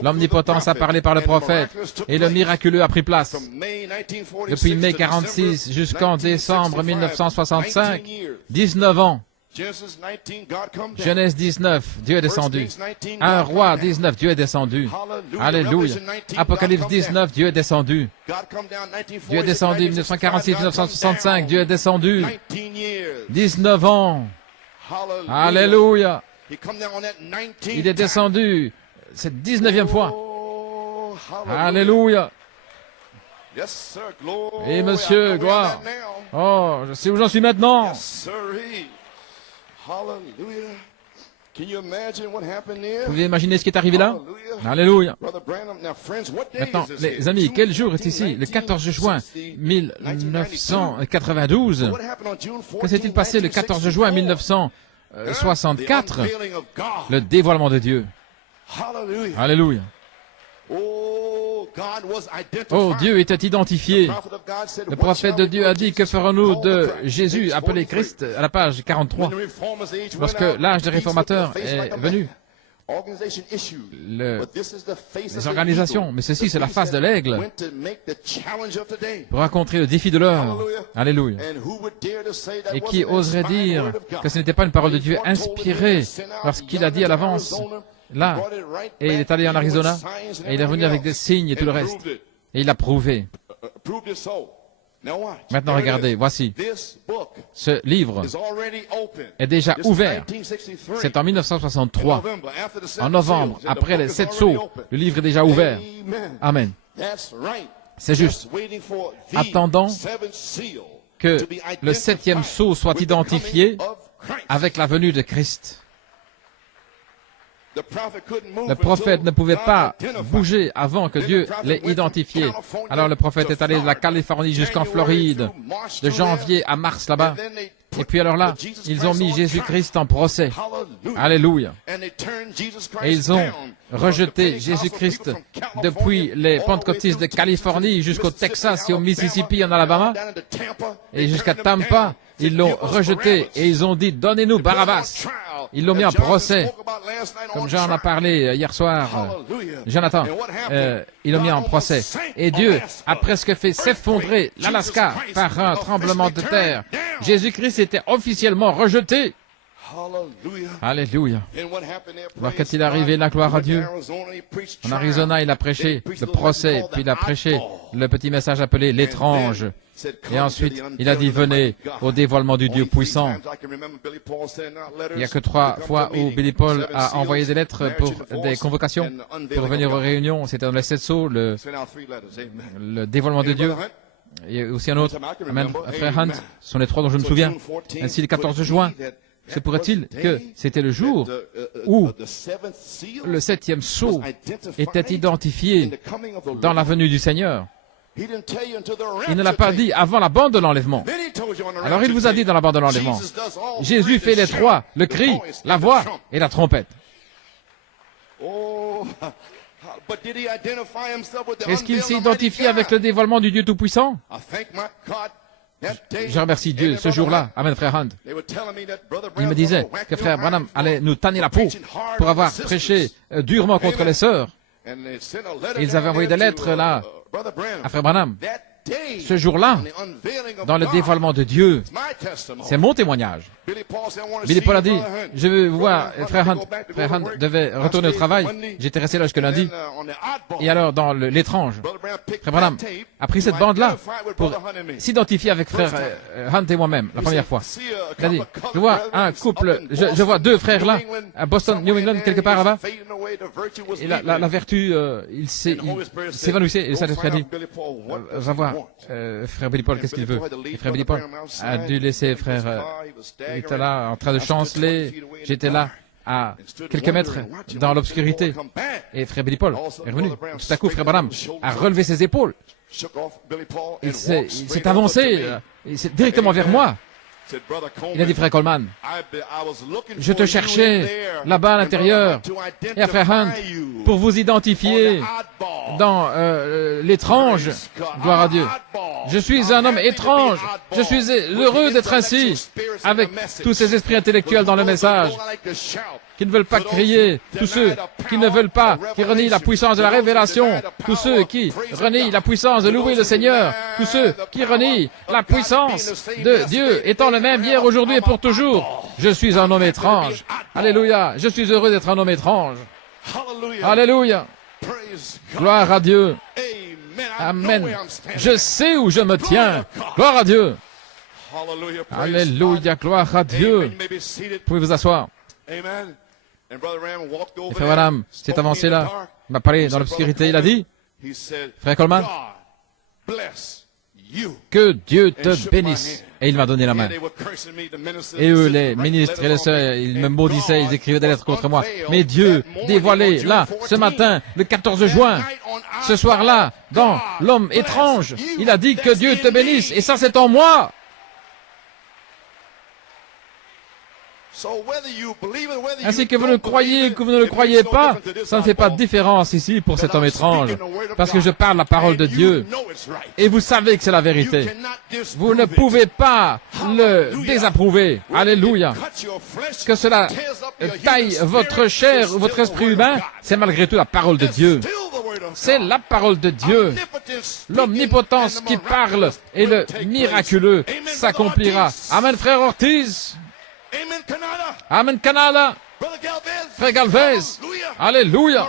L'omnipotence a parlé par le prophète et le miraculeux a pris place. Depuis mai 46 jusqu'en décembre 1965, 19 ans. Genèse 19, Dieu est descendu. Un roi 19, Dieu est descendu. Alléluia. Apocalypse 19, Dieu est descendu. Dieu est descendu. 1946, 1965, Dieu est descendu. 19 ans. Alléluia. Il est descendu cette 19e fois. Alléluia. Et monsieur, gloire. Oh, je sais où j'en suis maintenant. Vous pouvez imaginer ce qui est arrivé là? Alléluia. Maintenant, les amis, quel jour est ici? Le 14 juin 1992. Que s'est-il passé le 14 juin 1964? Le dévoilement de Dieu. Alléluia. Oh, Dieu était identifié. Le prophète de Dieu a dit, que ferons-nous de Jésus, appelé Christ, à la page 43, lorsque l'âge des réformateurs est venu. Les organisations, mais ceci c'est la face de l'aigle, pour rencontrer le défi de l'heure. Alléluia. Et qui oserait dire que ce n'était pas une parole de Dieu inspirée lorsqu'il a dit à l'avance, là, et il est allé en Arizona, et il est revenu avec des signes et tout le reste. Et il l'a prouvé. Maintenant, regardez, voici. Ce livre est déjà ouvert. C'est en 1963. En novembre, après les 7 sceaux, le livre est déjà ouvert. Amen. C'est juste. Attendant que le 7e sceau soit identifié avec la venue de Christ. Le prophète ne pouvait pas bouger avant que Dieu l'ait identifié. Alors le prophète est allé de la Californie jusqu'en Floride, de janvier à mars là-bas. Et puis alors là, ils ont mis Jésus-Christ en procès. Alléluia. Et ils ont rejeté Jésus-Christ depuis les pentecôtistes de Californie jusqu'au Texas et au Mississippi en Alabama. Et jusqu'à Tampa, ils l'ont rejeté et ils ont dit, donnez-nous Barabbas. Ils l'ont mis en procès, comme Jean en a parlé hier soir, Jonathan, ils l'ont mis en procès. Et Dieu a presque fait s'effondrer l'Alaska par un tremblement de terre. Jésus-Christ était officiellement rejeté. Alléluia. Alors qu'est-il arrivé, la gloire à Dieu? En Arizona, il a prêché le procès, puis il a prêché le petit message appelé l'étrange. Et ensuite, il a dit, venez au dévoilement du Dieu puissant. Il n'y a que 3 fois où Billy Paul a envoyé des lettres pour des convocations, pour venir aux réunions. C'était dans les 7 sceaux, le dévoilement de Dieu. Il y a aussi un autre, Amen, frère Hunt, ce sont les 3 dont je me souviens. Ainsi, le 14 juin, se pourrait-il que c'était le jour où le 7e sceau était identifié dans la venue du Seigneur? Il ne l'a pas dit avant la bande de l'enlèvement. Alors il vous a dit dans la bande de l'enlèvement, Jésus fait les 3, le cri, la voix et la trompette. Est-ce qu'il s'est identifié avec le dévoilement du Dieu Tout-Puissant? Je remercie Dieu ce jour-là. Amen, frère Hunt. Il me disait que frère Branham allait nous tanner la peau pour avoir prêché durement contre les sœurs. Et ils avaient envoyé des lettres là à frère Branham. ce jour-là, dans le dévoilement de Dieu. C'est mon témoignage. Billy Paul a dit, je veux vous voir, Frère Hunt. Frère Hunt devait retourner au travail. J'étais resté là jusque lundi. Et alors, dans l'étrange, Frère Branham a pris cette bande-là pour s'identifier avec Frère Hunt et moi-même, la première fois. Il a dit, je vois un couple, je vois deux frères là, à Boston, New England, quelque part là-bas. Et la vertu, il s'évanouissait. Et le Saint-Esprit a dit, va voir, Frère Billy Paul, qu'est-ce qu'il veut? Et Frère Billy Paul a dû laisser Frère, il était là en train de chanceler. J'étais là à quelques mètres dans l'obscurité. Et Frère Billy Paul est revenu. Tout à coup, Frère Branham a relevé ses épaules. Il s'est avancé directement vers moi. Il a dit, Frère Coleman, je te cherchais là-bas à l'intérieur et à Frère Hunt pour vous identifier dans l'étrange. Gloire à Dieu. Je suis un homme étrange. Je suis heureux d'être ainsi avec tous ces esprits intellectuels dans le message qui ne veulent pas crier, tous ceux qui ne veulent pas, qui renient la puissance de la révélation, tous ceux qui renient la puissance de louer le Seigneur, tous ceux qui renient la puissance de Dieu étant le même hier, aujourd'hui et pour toujours. Je suis un homme étrange. Alléluia. Je suis heureux d'être un homme étrange. Alléluia. Gloire à Dieu. Amen. Je sais où je me tiens. Gloire à Dieu. Alléluia. Gloire à Dieu. Vous pouvez vous asseoir. Et Frère Branham s'est avancé là, il m'a parlé dans l'obscurité, il a dit, Frère Coleman, que Dieu te bénisse. Et il m'a donné la main. Et eux, les ministres et les sœurs, ils me maudissaient, ils écrivaient des lettres contre moi. Mais Dieu, dévoilé, là, ce matin, le 14 juin, ce soir-là, dans l'homme étrange, il a dit que Dieu te bénisse. Et ça, c'est en moi. Ainsi que vous le croyez, que vous ne le croyez pas, ça ne fait pas de différence ici pour cet homme étrange, parce que je parle la parole de Dieu, et vous savez que c'est la vérité. Vous ne pouvez pas le désapprouver. Alléluia. Que cela taille votre chair, votre esprit humain, c'est malgré tout la parole de Dieu. C'est la parole de Dieu. L'omnipotence qui parle et le miraculeux s'accomplira. Amen, frère Ortiz. Amen, Canada. Frère Galvez. Alléluia.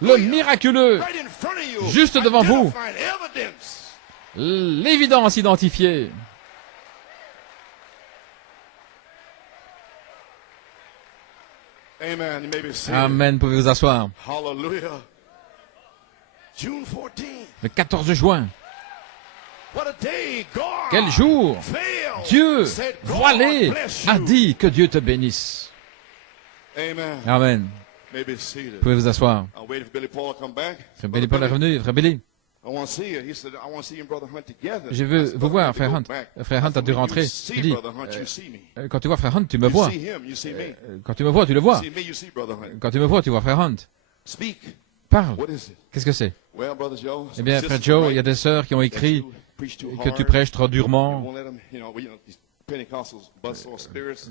Le miraculeux, juste devant vous. L'évidence identifiée. Amen, vous pouvez vous asseoir. Le 14 juin. Quel jour! Dieu, voilé, a dit que Dieu te bénisse. Amen. Vous pouvez vous asseoir. Frère Billy Paul est revenu, Frère Billy. Je veux vous voir, Frère Hunt. Frère Hunt a dû rentrer. Il dit, quand tu vois Frère Hunt, tu me vois. Quand tu me vois, tu le vois. Quand tu me vois, tu vois Frère Hunt. Parle. Qu'est-ce que c'est? Eh bien, Frère Joe, il y a des sœurs qui ont écrit que tu prêches trop durement.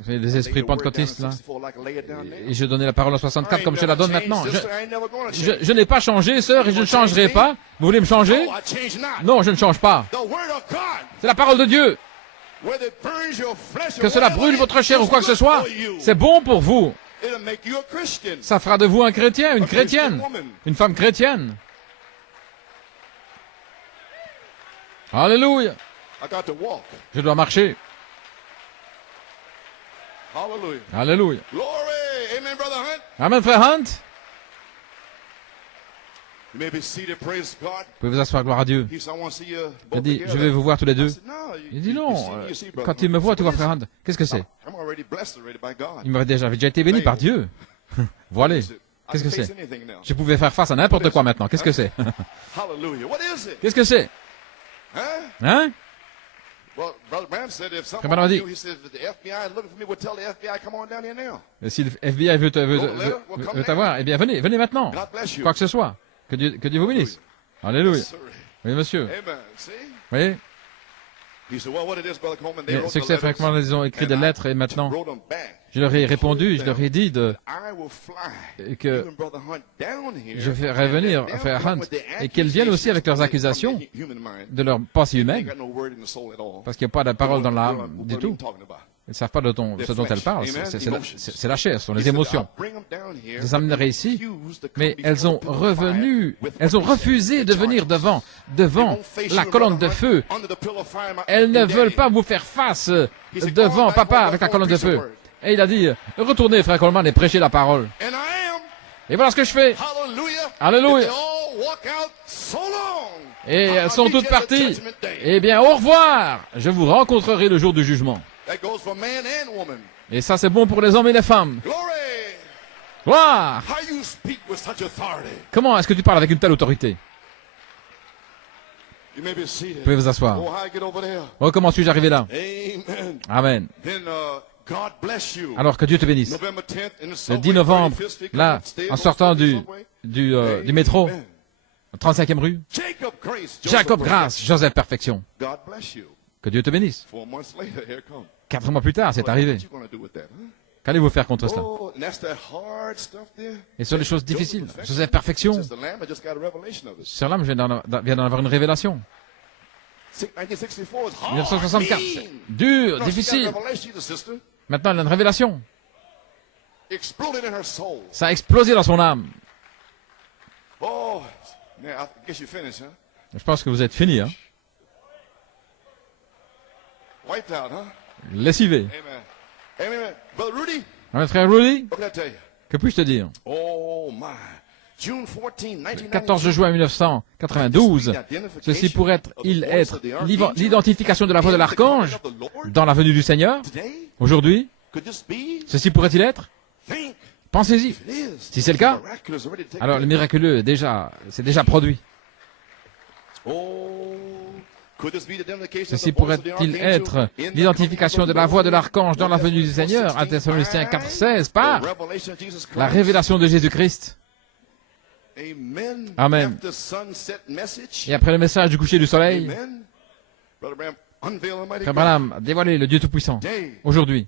Les esprits pentecôtistes, là. Et je donnais la parole en 64 comme je la donne maintenant. Je n'ai pas changé, sœur, et je ne changerai pas. Vous voulez me changer? Non, je ne change pas. C'est la parole de Dieu. Que cela brûle votre chair ou quoi que ce soit, c'est bon pour vous. Ça fera de vous un chrétien, une chrétienne, une femme chrétienne. Alléluia. Je dois marcher. Alléluia. Amen, frère Hunt. Vous pouvez vous asseoir, gloire à Dieu. Il dit, je vais vous voir tous les deux. Il dit, non, quand il me voit, tu vois, frère Hunt. Qu'est-ce que c'est? Il m'avait déjà été béni par Dieu. Voilà. Qu'est-ce que c'est? Je pouvais faire face à n'importe quoi maintenant. Qu'est-ce que c'est? Qu'est-ce que c'est? Hein? Frère Branham a dit, si le FBI veut t'avoir, eh bien, venez maintenant. Quoi que ce soit. Que Dieu vous bénisse. Alléluia. Oui, monsieur. Vous voyez? Et ce que c'est, frère Coleman, ils ont écrit des lettres et maintenant, Je leur ai répondu, je leur ai dit que je ferais venir Frère Hunt et qu'ils viennent aussi avec leurs accusations de leur pensée humaine, parce qu'il n'y a pas de parole dans l'âme du tout. Ils ne savent pas ce dont elles parlent. C'est la chair, ce sont les émotions. Je les amènerai ici, mais elles ont refusé de venir devant la colonne de feu. Elles ne veulent pas vous faire face devant papa avec la colonne de feu. Et il a dit, retournez, frère Coleman, et prêchez la parole. Et voilà ce que je fais. Alléluia. Et elles sont toutes parties. Eh bien, au revoir. Je vous rencontrerai le jour du jugement. Et ça, c'est bon pour les hommes et les femmes. Gloire. Comment est-ce que tu parles avec une telle autorité? Vous pouvez vous asseoir. Oh, comment suis-je arrivé là? Amen. Alors que Dieu te bénisse. Le 10 novembre, là, en sortant du métro, 35e rue, Jacob Grâce, Joseph Perfection. Que Dieu te bénisse. 4 mois plus tard, c'est arrivé. Qu'allez-vous faire contre cela? Et ce sont les choses difficiles. Joseph Perfection. Sur l'âme, je viens d'en avoir une révélation. 1964. Dur, difficile. Maintenant, elle a une révélation. Ça a explosé dans son âme. Je pense que vous êtes fini, hein? Lessivé. Amen, frère Rudy, que puis-je te dire? Le 14 juin 1992, ceci pourrait être l'identification de la voix de l'archange dans la venue du Seigneur. Aujourd'hui, ceci pourrait-il être? Pensez-y. Si c'est le cas, alors le miraculeux c'est déjà produit. Ceci pourrait-il être l'identification de la voix de l'archange dans la venue du Seigneur, 1 Thessaloniciens 4,16, par la révélation de Jésus-Christ. Amen. Et après le message du coucher du soleil, Frère Branham a dévoilé le Dieu Tout-Puissant. Aujourd'hui,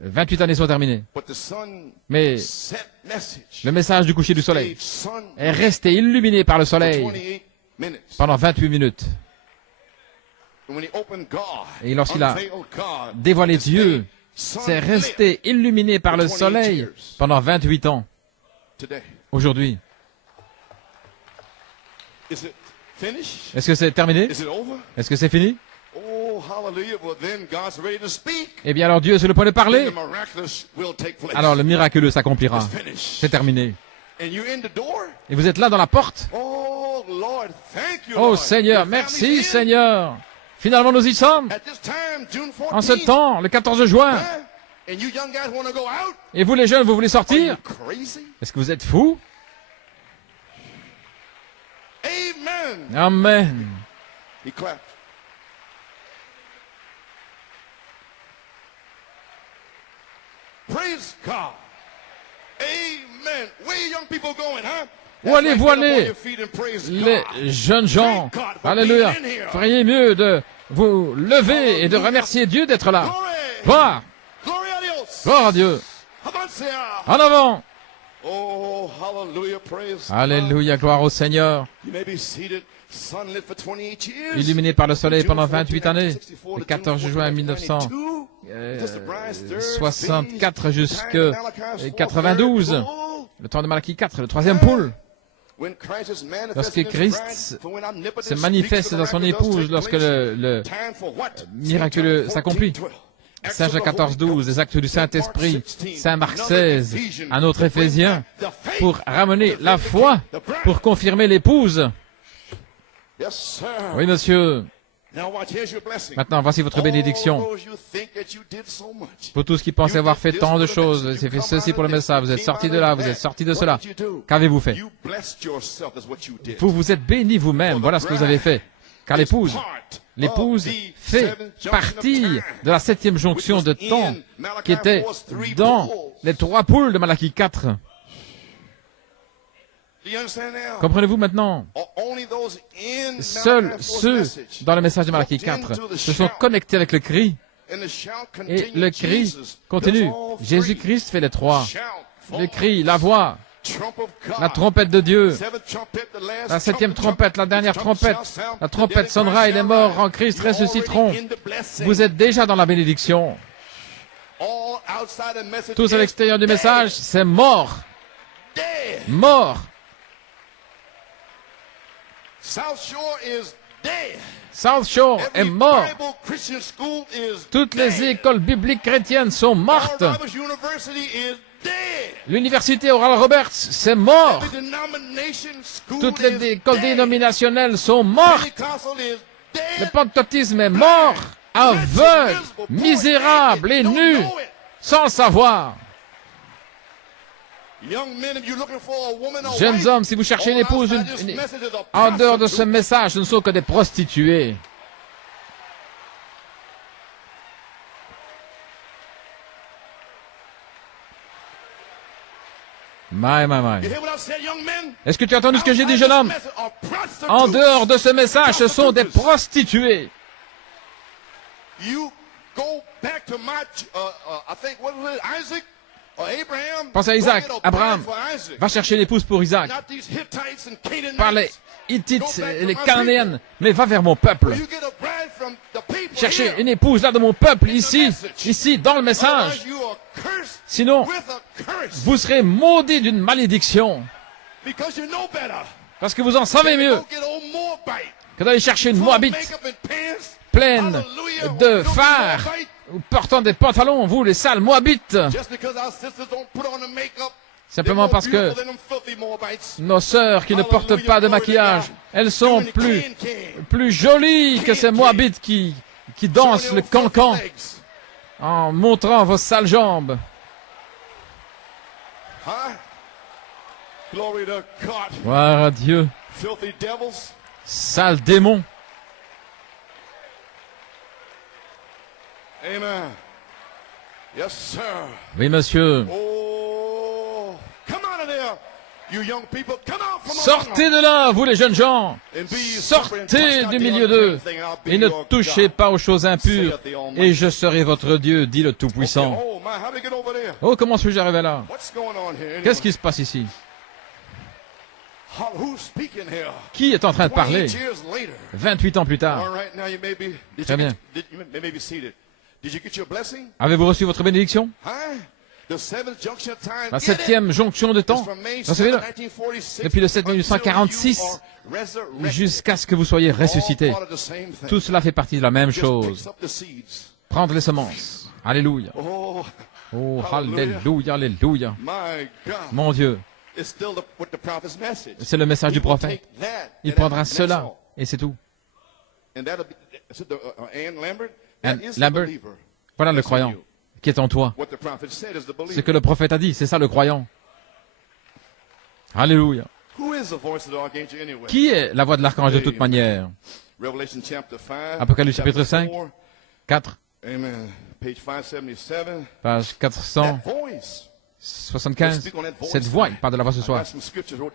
28 années sont terminées. Mais le message du coucher du soleil est resté illuminé par le soleil pendant 28 minutes. Et lorsqu'il a dévoilé Dieu, c'est resté illuminé par le soleil pendant 28 ans. Aujourd'hui. Est-ce que c'est terminé? Est-ce que c'est fini? Eh bien alors Dieu est sur le point de parler. Alors le miraculeux s'accomplira. C'est terminé. Et vous êtes là dans la porte. Oh Seigneur, merci Seigneur. Finalement nous y sommes. En ce temps, le 14 juin. Et vous les jeunes, vous voulez sortir? Est-ce que vous êtes fous? Amen. Praise God. Amen. Where young people going, huh? Où allez-vous aller, les jeunes gens? Alléluia. Feriez mieux de vous lever et de remercier Dieu d'être là. Gloire. Gloire à Dieu. En avant. Alléluia, gloire au Seigneur. Illuminé par le soleil pendant 28 années, le 14 juin 1964 jusqu'à 92, le temps de Malachie 4, le troisième poule. Lorsque Christ se manifeste dans son épouse, lorsque le miraculeux s'accomplit. Saint Jean 14, 12, les actes du Saint-Esprit, Saint Marc 16, un autre Éphésiens, pour ramener la foi, pour confirmer l'épouse. Oui, monsieur. Maintenant, voici votre bénédiction. Pour tous qui pensent avoir fait tant de choses, vous avez fait ceci pour le message, vous êtes sortis de là, vous êtes sortis de cela. Qu'avez-vous fait? Vous vous êtes bénis vous-même, voilà ce que vous avez fait. Car l'épouse fait partie de la 7e jonction de temps qui était dans les 3 poules de Malachie 4. Comprenez-vous maintenant? Seuls ceux dans le message de Malachie 4 se sont connectés avec le cri Et le cri continue. Jésus-Christ fait les trois. Le cri, la voix, la trompette de Dieu, la septième trompette, la dernière trompette. La trompette sonnera et les morts en Christ ressusciteront. Vous êtes déjà dans la bénédiction. Tous à l'extérieur du message, c'est mort. Mort. South Shore est mort. Toutes les écoles bibliques chrétiennes sont mortes. L'université Oral Roberts, c'est mort. Toutes les écoles dénominationnelles sont mortes. Le pentecôtisme est mort, aveugle, misérable et nu, sans le savoir. Jeunes hommes, si vous cherchez une épouse, en dehors de ce message, ce ne sont que des prostituées. My. Est-ce que tu as entendu ce que j'ai dit, jeune homme? En dehors de ce message, ce sont des prostituées. Pense à Isaac, Abraham. Va chercher une épouse pour Isaac. Pas les Hittites et les Cananéennes, mais va vers mon peuple. Cherchez une épouse là de mon peuple, ici, dans le message. Sinon, vous serez maudits d'une malédiction. Parce que vous en savez mieux que d'aller chercher une Moabite pleine de phare, ou portant des pantalons, vous les sales Moabites. Simplement parce que nos sœurs qui ne portent pas de maquillage, elles sont plus jolies que ces Moabites qui dansent le cancan en montrant vos sales jambes. Gloire à Dieu. Sales démons. Amen. Yes, sir. Oui, monsieur. Oh, come out of there, you young people. Come out from Sortez de là, vous les jeunes gens. Sortez du milieu d'eux et ne touchez pas aux choses impures, et je serai votre Dieu, dit le Tout-Puissant. Oh, comment suis-je arrivé là? Qu'est-ce qui se passe ici? Qui est en train de parler 28 ans plus tard? Très bien. Avez-vous reçu votre bénédiction? La septième jonction de temps, vous savez là, depuis le 7 1946 jusqu'à ce que vous soyez ressuscité. Tout cela fait partie de la même chose. Prendre les semences. Alléluia. Oh, alléluia, alléluia. Mon Dieu. C'est le message du prophète. Il prendra cela et c'est tout. Anne Lambert, voilà le croyant qui est en toi. Ce que le prophète a dit, c'est ça le croyant. Alléluia. Qui est la voix de l'archange de toute manière? Apocalypse chapitre 5, 4, page 475. Cette voix, il parle de la voix ce soir.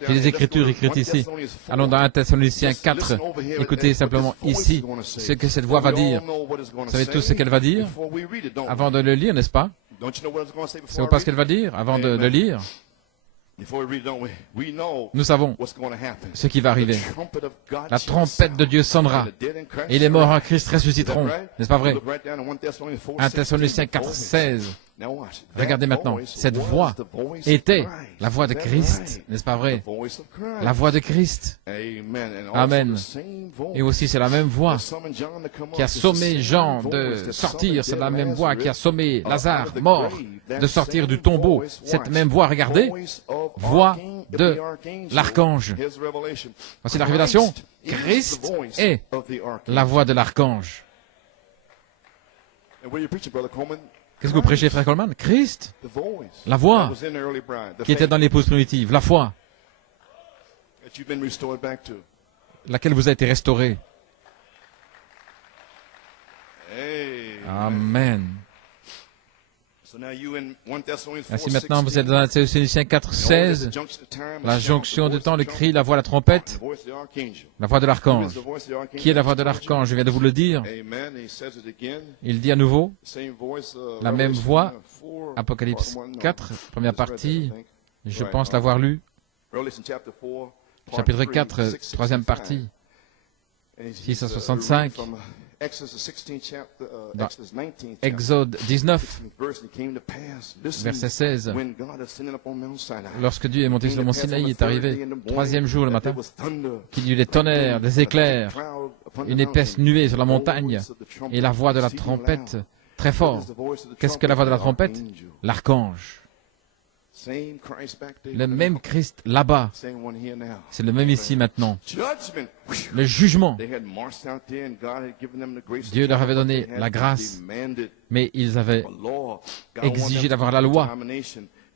J'ai des écritures écrites ici. Allons dans 1 Thessaloniciens 4. Écoutez simplement ici ce que cette voix va dire. Vous savez tous ce qu'elle va dire avant de le lire, n'est-ce pas? Savez-vous pas ce qu'elle va dire avant de le lire? Nous savons ce qui va arriver. La trompette de Dieu sonnera et les morts en Christ ressusciteront. N'est-ce pas vrai? 1 Thessaloniciens 4, 16. Regardez maintenant, cette voix était la voix de Christ, n'est-ce pas vrai? La voix de Christ. Amen. Et aussi c'est la même voix qui a sommé Jean de sortir, c'est la même voix qui a sommé Lazare, mort, de sortir du tombeau. Cette même voix, regardez, voix de l'archange. Voici la révélation. Christ est la voix de l'archange. Qu'est-ce que vous prêchez, frère Coleman? Christ, la voix qui était dans l'épouse primitive, la foi, laquelle vous a été restaurée. Amen. Ainsi maintenant, vous êtes dans 1 Thessaloniciens 4, 16, la jonction de temps, le cri, la voix, la trompette, la voix de l'archange. Qui est la voix de l'archange? Je viens de vous le dire. Il dit à nouveau, la même voix, Apocalypse 4, première partie, je pense l'avoir lu, chapitre 4, troisième partie, 665, dans Exode 19, verset 16, lorsque Dieu est monté sur le mont Sinaï, est arrivé, troisième jour le matin, qu'il y eut des tonnerres, des éclairs, une épaisse nuée sur la montagne, et la voix de la trompette très fort. Qu'est-ce que la voix de la trompette? L'archange. Le même Christ là-bas, c'est le même ici maintenant. Le jugement. Dieu leur avait donné la grâce, mais ils avaient exigé d'avoir la loi.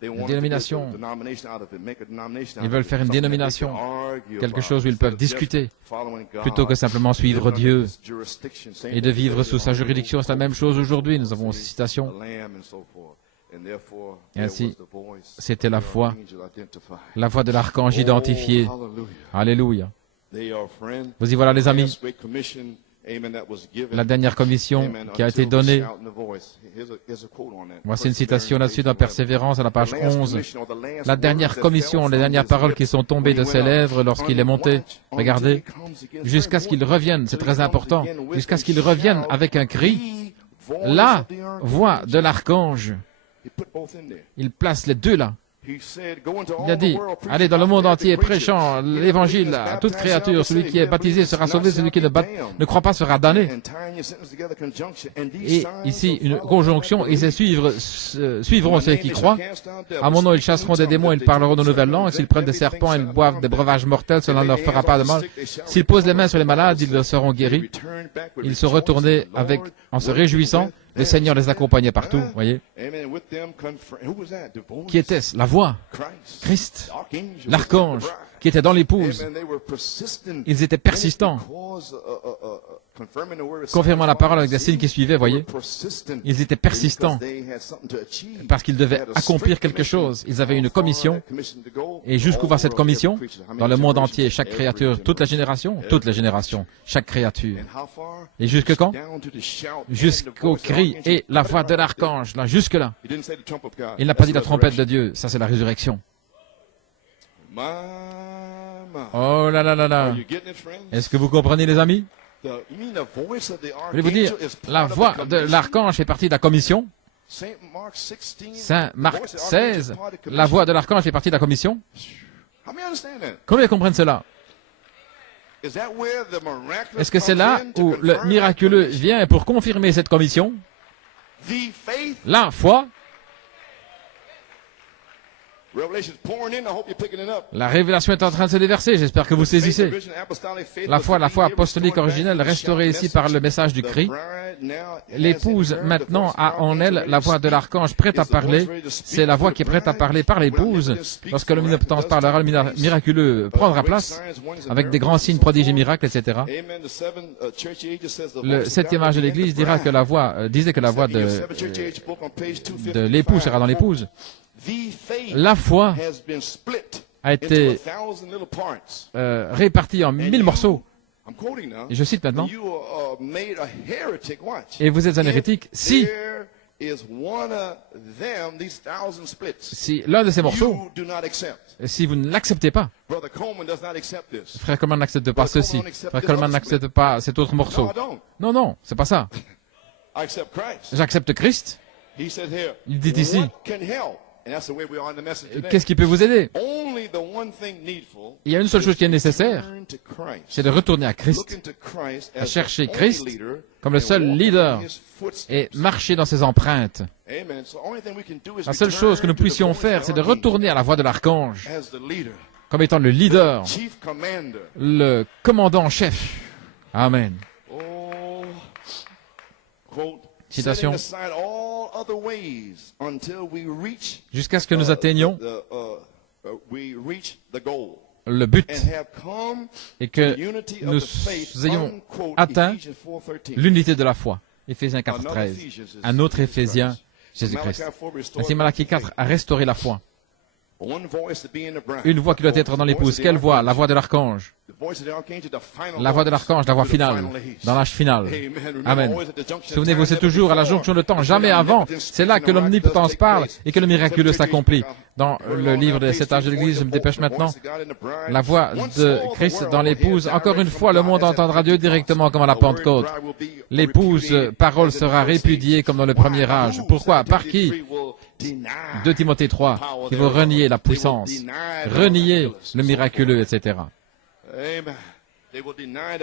La dénomination. Ils veulent faire une dénomination, quelque chose où ils peuvent discuter, plutôt que simplement suivre Dieu et de vivre sous sa juridiction. C'est la même chose aujourd'hui. Nous avons ces citations. Et ainsi, c'était la voix de l'archange identifié. Alléluia. Vous y voilà, les amis, la dernière commission qui a été donnée. Voici une citation là-dessus dans Persévérance à la page 11. La dernière commission, les dernières paroles qui sont tombées de ses lèvres lorsqu'il est monté. Regardez, jusqu'à ce qu'il revienne, c'est très important, jusqu'à ce qu'il revienne avec un cri, la voix de l'archange. Il place les deux là. Il a dit, allez dans le monde entier, prêchant l'évangile à toute créature. Celui qui est baptisé sera sauvé, celui qui ne croit pas sera damné. Et ici, une conjonction, et ces suivront ceux qui croient. À mon nom, ils chasseront des démons, ils parleront de nouvelles langues. S'ils prennent des serpents, ils boivent des breuvages mortels, cela ne leur fera pas de mal. S'ils posent les mains sur les malades, ils seront guéris. Ils se retournaient en se réjouissant. Le Seigneur les accompagnait partout, voyez. Qui était-ce? La voix, Christ, l'archange, qui était dans l'épouse. Ils étaient persistants, confirmant la parole avec des signes qui suivaient, voyez. Ils étaient persistants, parce qu'ils devaient accomplir quelque chose. Ils avaient une commission, et jusqu'où va cette commission? Dans le monde entier, chaque créature, toute les générations, chaque créature. Et jusque quand? Jusqu'au cri et la voix de l'archange, là, jusque-là. Il n'a pas dit la trompette de Dieu, ça c'est la résurrection. Oh là là là là. Est-ce que vous comprenez, les amis? Voulez-vous dire, la voix de l'archange fait partie de la commission? Saint Marc 16, la voix de l'archange fait partie de la commission? Comment comprennent cela? Est-ce que c'est là où le miraculeux vient pour confirmer cette commission? La foi. La révélation est en train de se déverser, j'espère que vous saisissez. La foi apostolique originelle, restaurée ici par le message du cri. L'épouse, maintenant, a en elle la voix de l'archange prête à parler. C'est la voix qui est prête à parler par l'épouse. Lorsque l'omnipotence parlera, le miraculeux prendra place, avec des grands signes, prodiges et miracles, etc. Le 7e âge de l'Église disait que la voix de l'épouse sera dans l'épouse. La foi a été répartie en 1000 morceaux. Et je cite maintenant. Et vous êtes un hérétique si l'un de ces morceaux, si vous ne l'acceptez pas. Frère Coleman n'accepte pas ceci. Frère Coleman n'accepte pas cet autre morceau. Non, c'est pas ça. J'accepte Christ. Il dit ici. Qu'est-ce qui peut vous aider? Il y a une seule chose qui est nécessaire, c'est de retourner à Christ, à chercher Christ comme le seul leader et marcher dans ses empreintes. La seule chose que nous puissions faire, c'est de retourner à la voix de l'archange comme étant le leader, le commandant en chef. Amen. Citation. Jusqu'à ce que nous atteignions le but et que nous ayons atteint l'unité de la foi. Éphésiens 4.13. Un autre Éphésiens Jésus-Christ. Ainsi, Malachie 4 a restauré la foi. Une voix qui doit être dans l'épouse. Quelle voix? La voix de l'archange. La voix de l'archange, la voix finale, dans l'âge final. Amen. Souvenez-vous, c'est toujours à la jonction de temps, jamais avant. C'est là que l'omnipotence parle et que le miraculeux s'accomplit. Dans le livre de cet âge de l'Église, je me dépêche maintenant. La voix de Christ dans l'épouse. Encore une fois, le monde entendra Dieu directement comme à la Pentecôte. L'épouse, parole sera répudiée comme dans le premier âge. Pourquoi? Par qui? 2 Timothée 3, qui vont renier la puissance, renier le miraculeux, etc.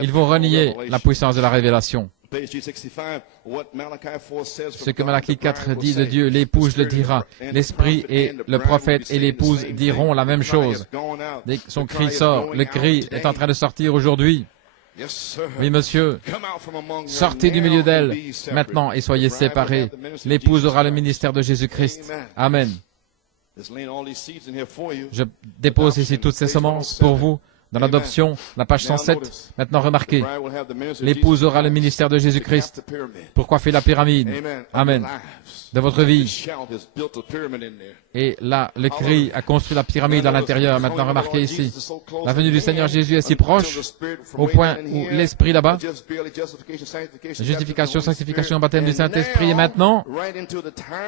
Ils vont renier la puissance de la révélation. Ce que Malachie 4 dit de Dieu, l'épouse le dira. L'esprit et le prophète et l'épouse diront la même chose. Dès que son cri sort, le cri est en train de sortir aujourd'hui. Oui, monsieur, sortez du milieu d'elle maintenant et soyez séparés. L'épouse aura le ministère de Jésus-Christ. Amen. Je dépose ici toutes ces semences pour vous. Dans l'adoption, la page 107. Maintenant, remarquez, l'épouse aura le ministère de Jésus-Christ. Pourquoi fait la pyramide? Amen. De votre vie. Et là, le cri a construit la pyramide à l'intérieur. Maintenant, remarquez ici, la venue du Seigneur Jésus est si proche, au point où l'Esprit là-bas, justification, sanctification, baptême du Saint-Esprit, et maintenant,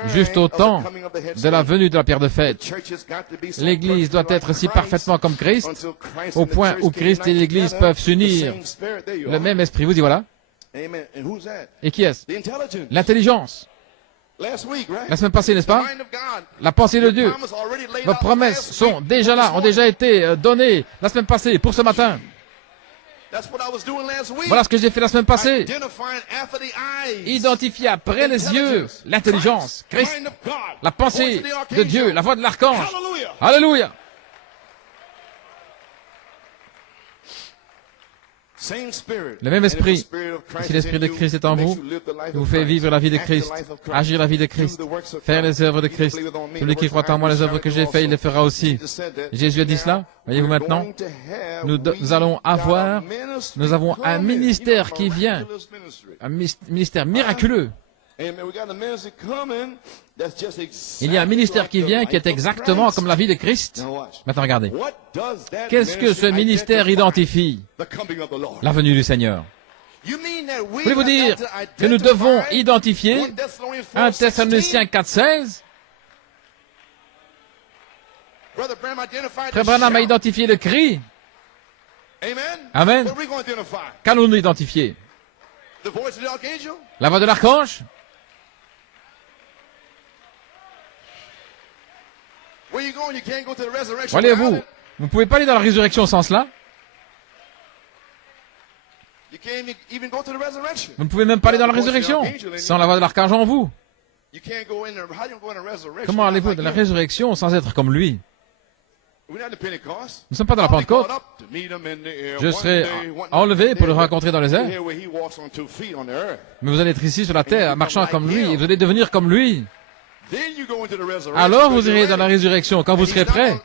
juste au temps de la venue de la pierre de fête, l'Église doit être si parfaitement comme Christ, au point où Christ et l'Église peuvent s'unir. Le même Esprit, vous y voilà. Et qui est-ce? L'intelligence. La semaine passée, n'est-ce pas? La pensée de Dieu. Vos promesses sont déjà là, ont déjà été données la semaine passée pour ce matin. Voilà ce que j'ai fait la semaine passée. Identifier après les yeux l'intelligence, Christ, la pensée de Dieu, la voix de l'archange. Alléluia. Le même esprit, si l'esprit de Christ est en vous, il vous fait vivre la vie de Christ, agir la vie de Christ, faire les œuvres de Christ. Celui qui croit en moi, les œuvres que j'ai faites, il les fera aussi. Jésus a dit cela. Voyez-vous maintenant, nous avons un ministère qui vient, un ministère miraculeux. Il y a un ministère qui vient qui est exactement comme la vie de Christ. Maintenant, regardez. Qu'est-ce que ce ministère identifie? La venue du Seigneur. Voulez-vous dire que nous devons identifier 1 Thessaloniciens 4,16? Frère Branham a identifié le cri. Amen. Qu'allons-nous identifier? La voix de l'archange? Voyez-vous, vous ne pouvez pas aller dans la résurrection sans cela. Vous ne pouvez même pas aller dans la résurrection sans la voix de l'archange en vous. Comment allez-vous dans la résurrection sans être comme lui? Nous ne sommes pas dans la Pentecôte. Je serai enlevé pour le rencontrer dans les airs. Mais vous allez être ici sur la terre, marchant comme lui, et vous allez devenir comme lui. Alors vous irez dans la résurrection quand vous serez prêt.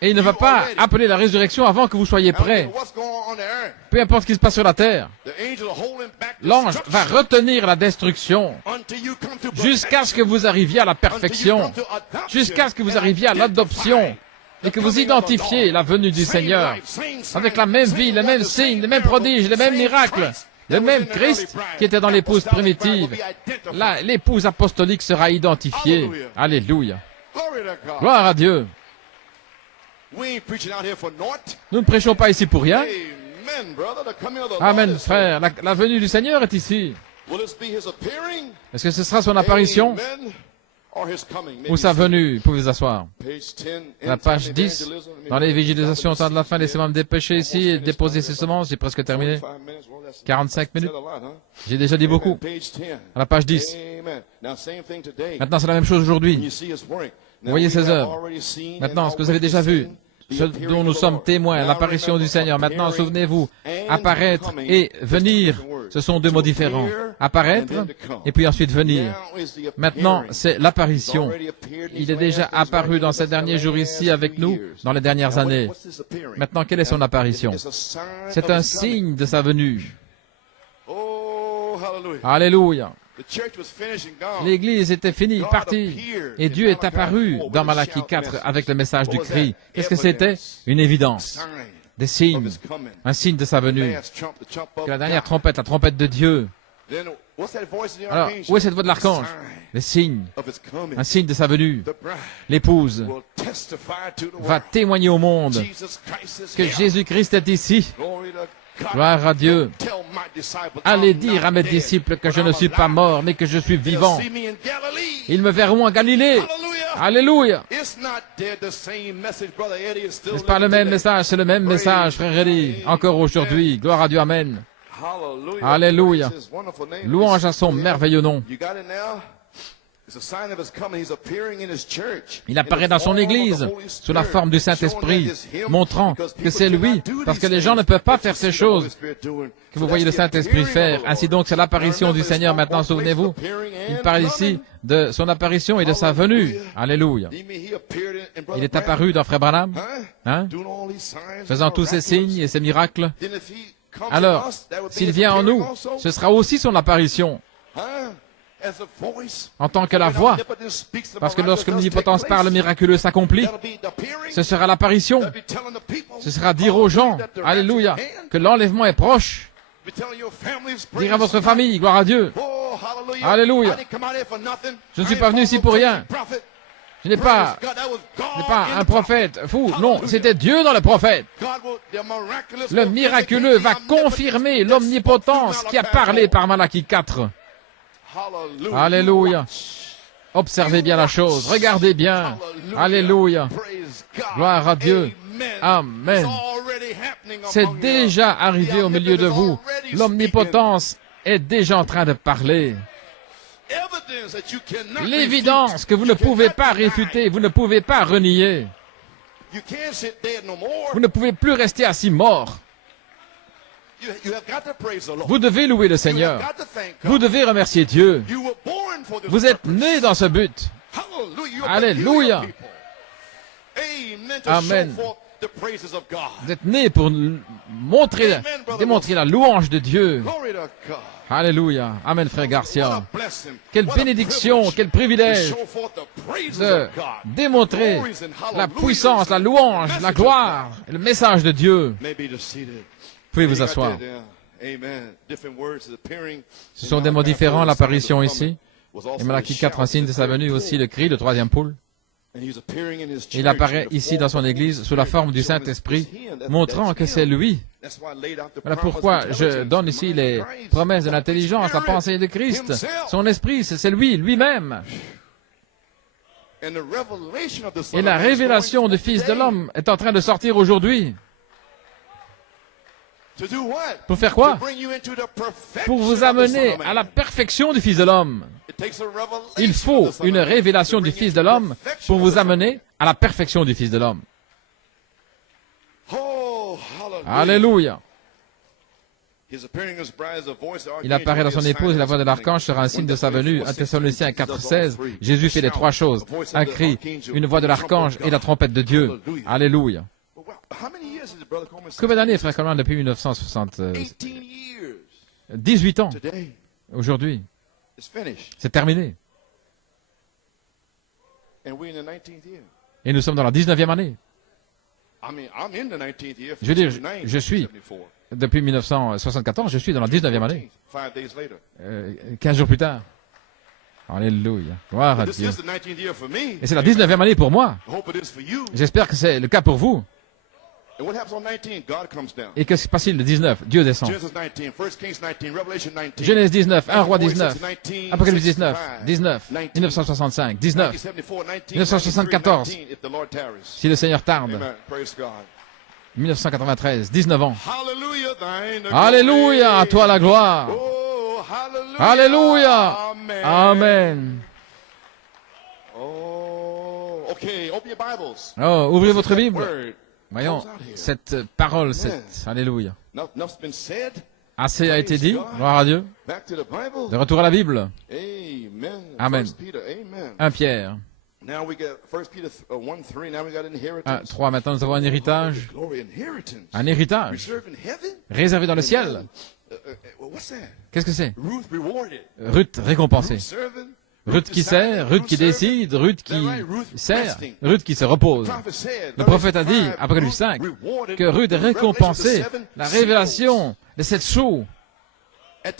Et il ne va pas appeler la résurrection avant que vous soyez prêt. Peu importe ce qui se passe sur la terre. L'ange va retenir la destruction jusqu'à ce que vous arriviez à la perfection, jusqu'à ce que vous arriviez à l'adoption et que vous identifiez la venue du Seigneur avec la même vie, les mêmes signes, les mêmes prodiges, les mêmes miracles. Le même Christ qui était dans l'épouse primitive. Là, l'épouse apostolique sera identifiée. Alléluia. Gloire à Dieu. Nous ne prêchons pas ici pour rien. Amen, frère. La venue du Seigneur est ici. Est-ce que ce sera son apparition ou sa venue? Vous pouvez vous asseoir. La page 10, dans l'évangélisation au temps de la fin, laissez-moi me dépêcher ici et déposer ces semences. J'ai presque terminé. 45 minutes. J'ai déjà dit beaucoup. À la page 10. Maintenant, c'est la même chose aujourd'hui. Vous voyez ces œuvres. Maintenant, ce que vous avez déjà vu, ce dont nous sommes témoins, l'apparition du Seigneur. Maintenant, souvenez-vous, apparaître et venir, ce sont deux mots différents. Apparaître et puis ensuite venir. Maintenant, c'est l'apparition. Il est déjà apparu dans ces derniers jours ici avec nous, dans les dernières années. Maintenant, quelle est son apparition? C'est un signe de sa venue. Alléluia. L'Église était finie, partie. Et Dieu est apparu dans Malachie 4 avec le message du cri. Qu'est-ce que c'était? Une évidence. Des signes. Un signe de sa venue. Que la dernière trompette, la trompette de Dieu. Alors, où est cette voix de l'archange? Les signes. Un signe de sa venue. L'épouse va témoigner au monde que Jésus-Christ est ici. Gloire à Dieu. Allez dire à mes disciples que je ne suis pas mort, mais que je suis vivant. Ils me verront en Galilée. Alléluia. N'est-ce pas le même message? C'est le même message, frère Elie. Encore aujourd'hui. Gloire à Dieu. Amen. Alléluia. Louange à son merveilleux nom. Il apparaît dans son Église sous la forme du Saint-Esprit, montrant que c'est lui, parce que les gens ne peuvent pas faire ces choses que vous voyez le Saint-Esprit faire. Ainsi donc, c'est l'apparition du Seigneur maintenant, souvenez-vous. Il parle ici de son apparition et de sa venue. Alléluia. Il est apparu dans Frère Branham, faisant tous ces signes et ces miracles. Alors, s'il vient en nous, ce sera aussi son apparition. En tant que la voix, parce que lorsque l'omnipotence parle, le miraculeux s'accomplit, ce sera l'apparition. Ce sera dire aux gens, alléluia, que l'enlèvement est proche. Dire à votre famille, gloire à Dieu, alléluia. Je ne suis pas venu ici pour rien. Je n'ai pas un prophète fou. Non, c'était Dieu dans le prophète. Le miraculeux va confirmer l'omnipotence qui a parlé par Malachie 4. Alléluia. Observez bien la chose. Regardez bien. Alléluia. Gloire à Dieu. Amen. C'est déjà arrivé au milieu de vous. L'omnipotence est déjà en train de parler. L'évidence que vous ne pouvez pas réfuter, vous ne pouvez pas renier. Vous ne pouvez plus rester assis mort. Vous devez louer le Seigneur. Vous devez remercier Dieu. Vous êtes né dans ce but. Alléluia. Amen. Vous êtes né pour démontrer la louange de Dieu. Alléluia. Amen, frère Garcia. Quelle bénédiction, quel privilège de démontrer la puissance, la louange, la gloire, et le message de Dieu. Vous pouvez vous asseoir. Ce sont des mots différents, l'apparition ici. Et Malachie 4 en signe de sa venue, aussi le cri, le troisième poule. Il apparaît ici dans son Église sous la forme du Saint-Esprit, montrant que c'est lui. Voilà pourquoi je donne ici les promesses de l'intelligence, la pensée de Christ. Son esprit, c'est lui, lui-même. Et la révélation du Fils de l'homme est en train de sortir aujourd'hui. Pour faire quoi? Pour vous amener à la perfection du Fils de l'homme. Il faut une révélation du Fils de l'homme pour vous amener à la perfection du Fils de l'homme. Alléluia. Il apparaît dans son épouse et la voix de l'archange sera un signe de sa venue. 1 Thessaloniciens 4,16. Jésus fait les trois choses. Un cri, une voix de l'archange et la trompette de Dieu. Alléluia. Combien d'années, frère Coleman, depuis 1960? 18 ans. Aujourd'hui. C'est terminé. Et nous sommes dans la 19e année. Je veux dire, je suis, depuis 1974, je suis dans la 19e année. 15 jours plus tard. Alléluia. Gloire à Dieu. Et c'est la 19e année pour moi. J'espère que c'est le cas pour vous. Et qu'est-ce qui se passe le 19? Dieu descend. Genèse 19, 1 Roi 19, Apocalypse 19, 19, 1965, 19, 1974, si le Seigneur tarde, 1993, 19 ans. Alléluia, à toi la gloire. Alléluia. Amen. Oh, ouvrez votre Bible. Voyons, cette parole, alléluia. Assez a été dit, gloire à Dieu. De retour à la Bible. Amen. 1 Pierre. 1, 3, maintenant nous avons un héritage. Un héritage réservé dans le ciel. Qu'est-ce que c'est? Ruth récompensée. Ruth qui sert, Ruth qui décide, Ruth qui sert, Ruth qui se repose. Le prophète a dit, Apocalypse 5, que Ruth est récompensée. La révélation de cette sceau, à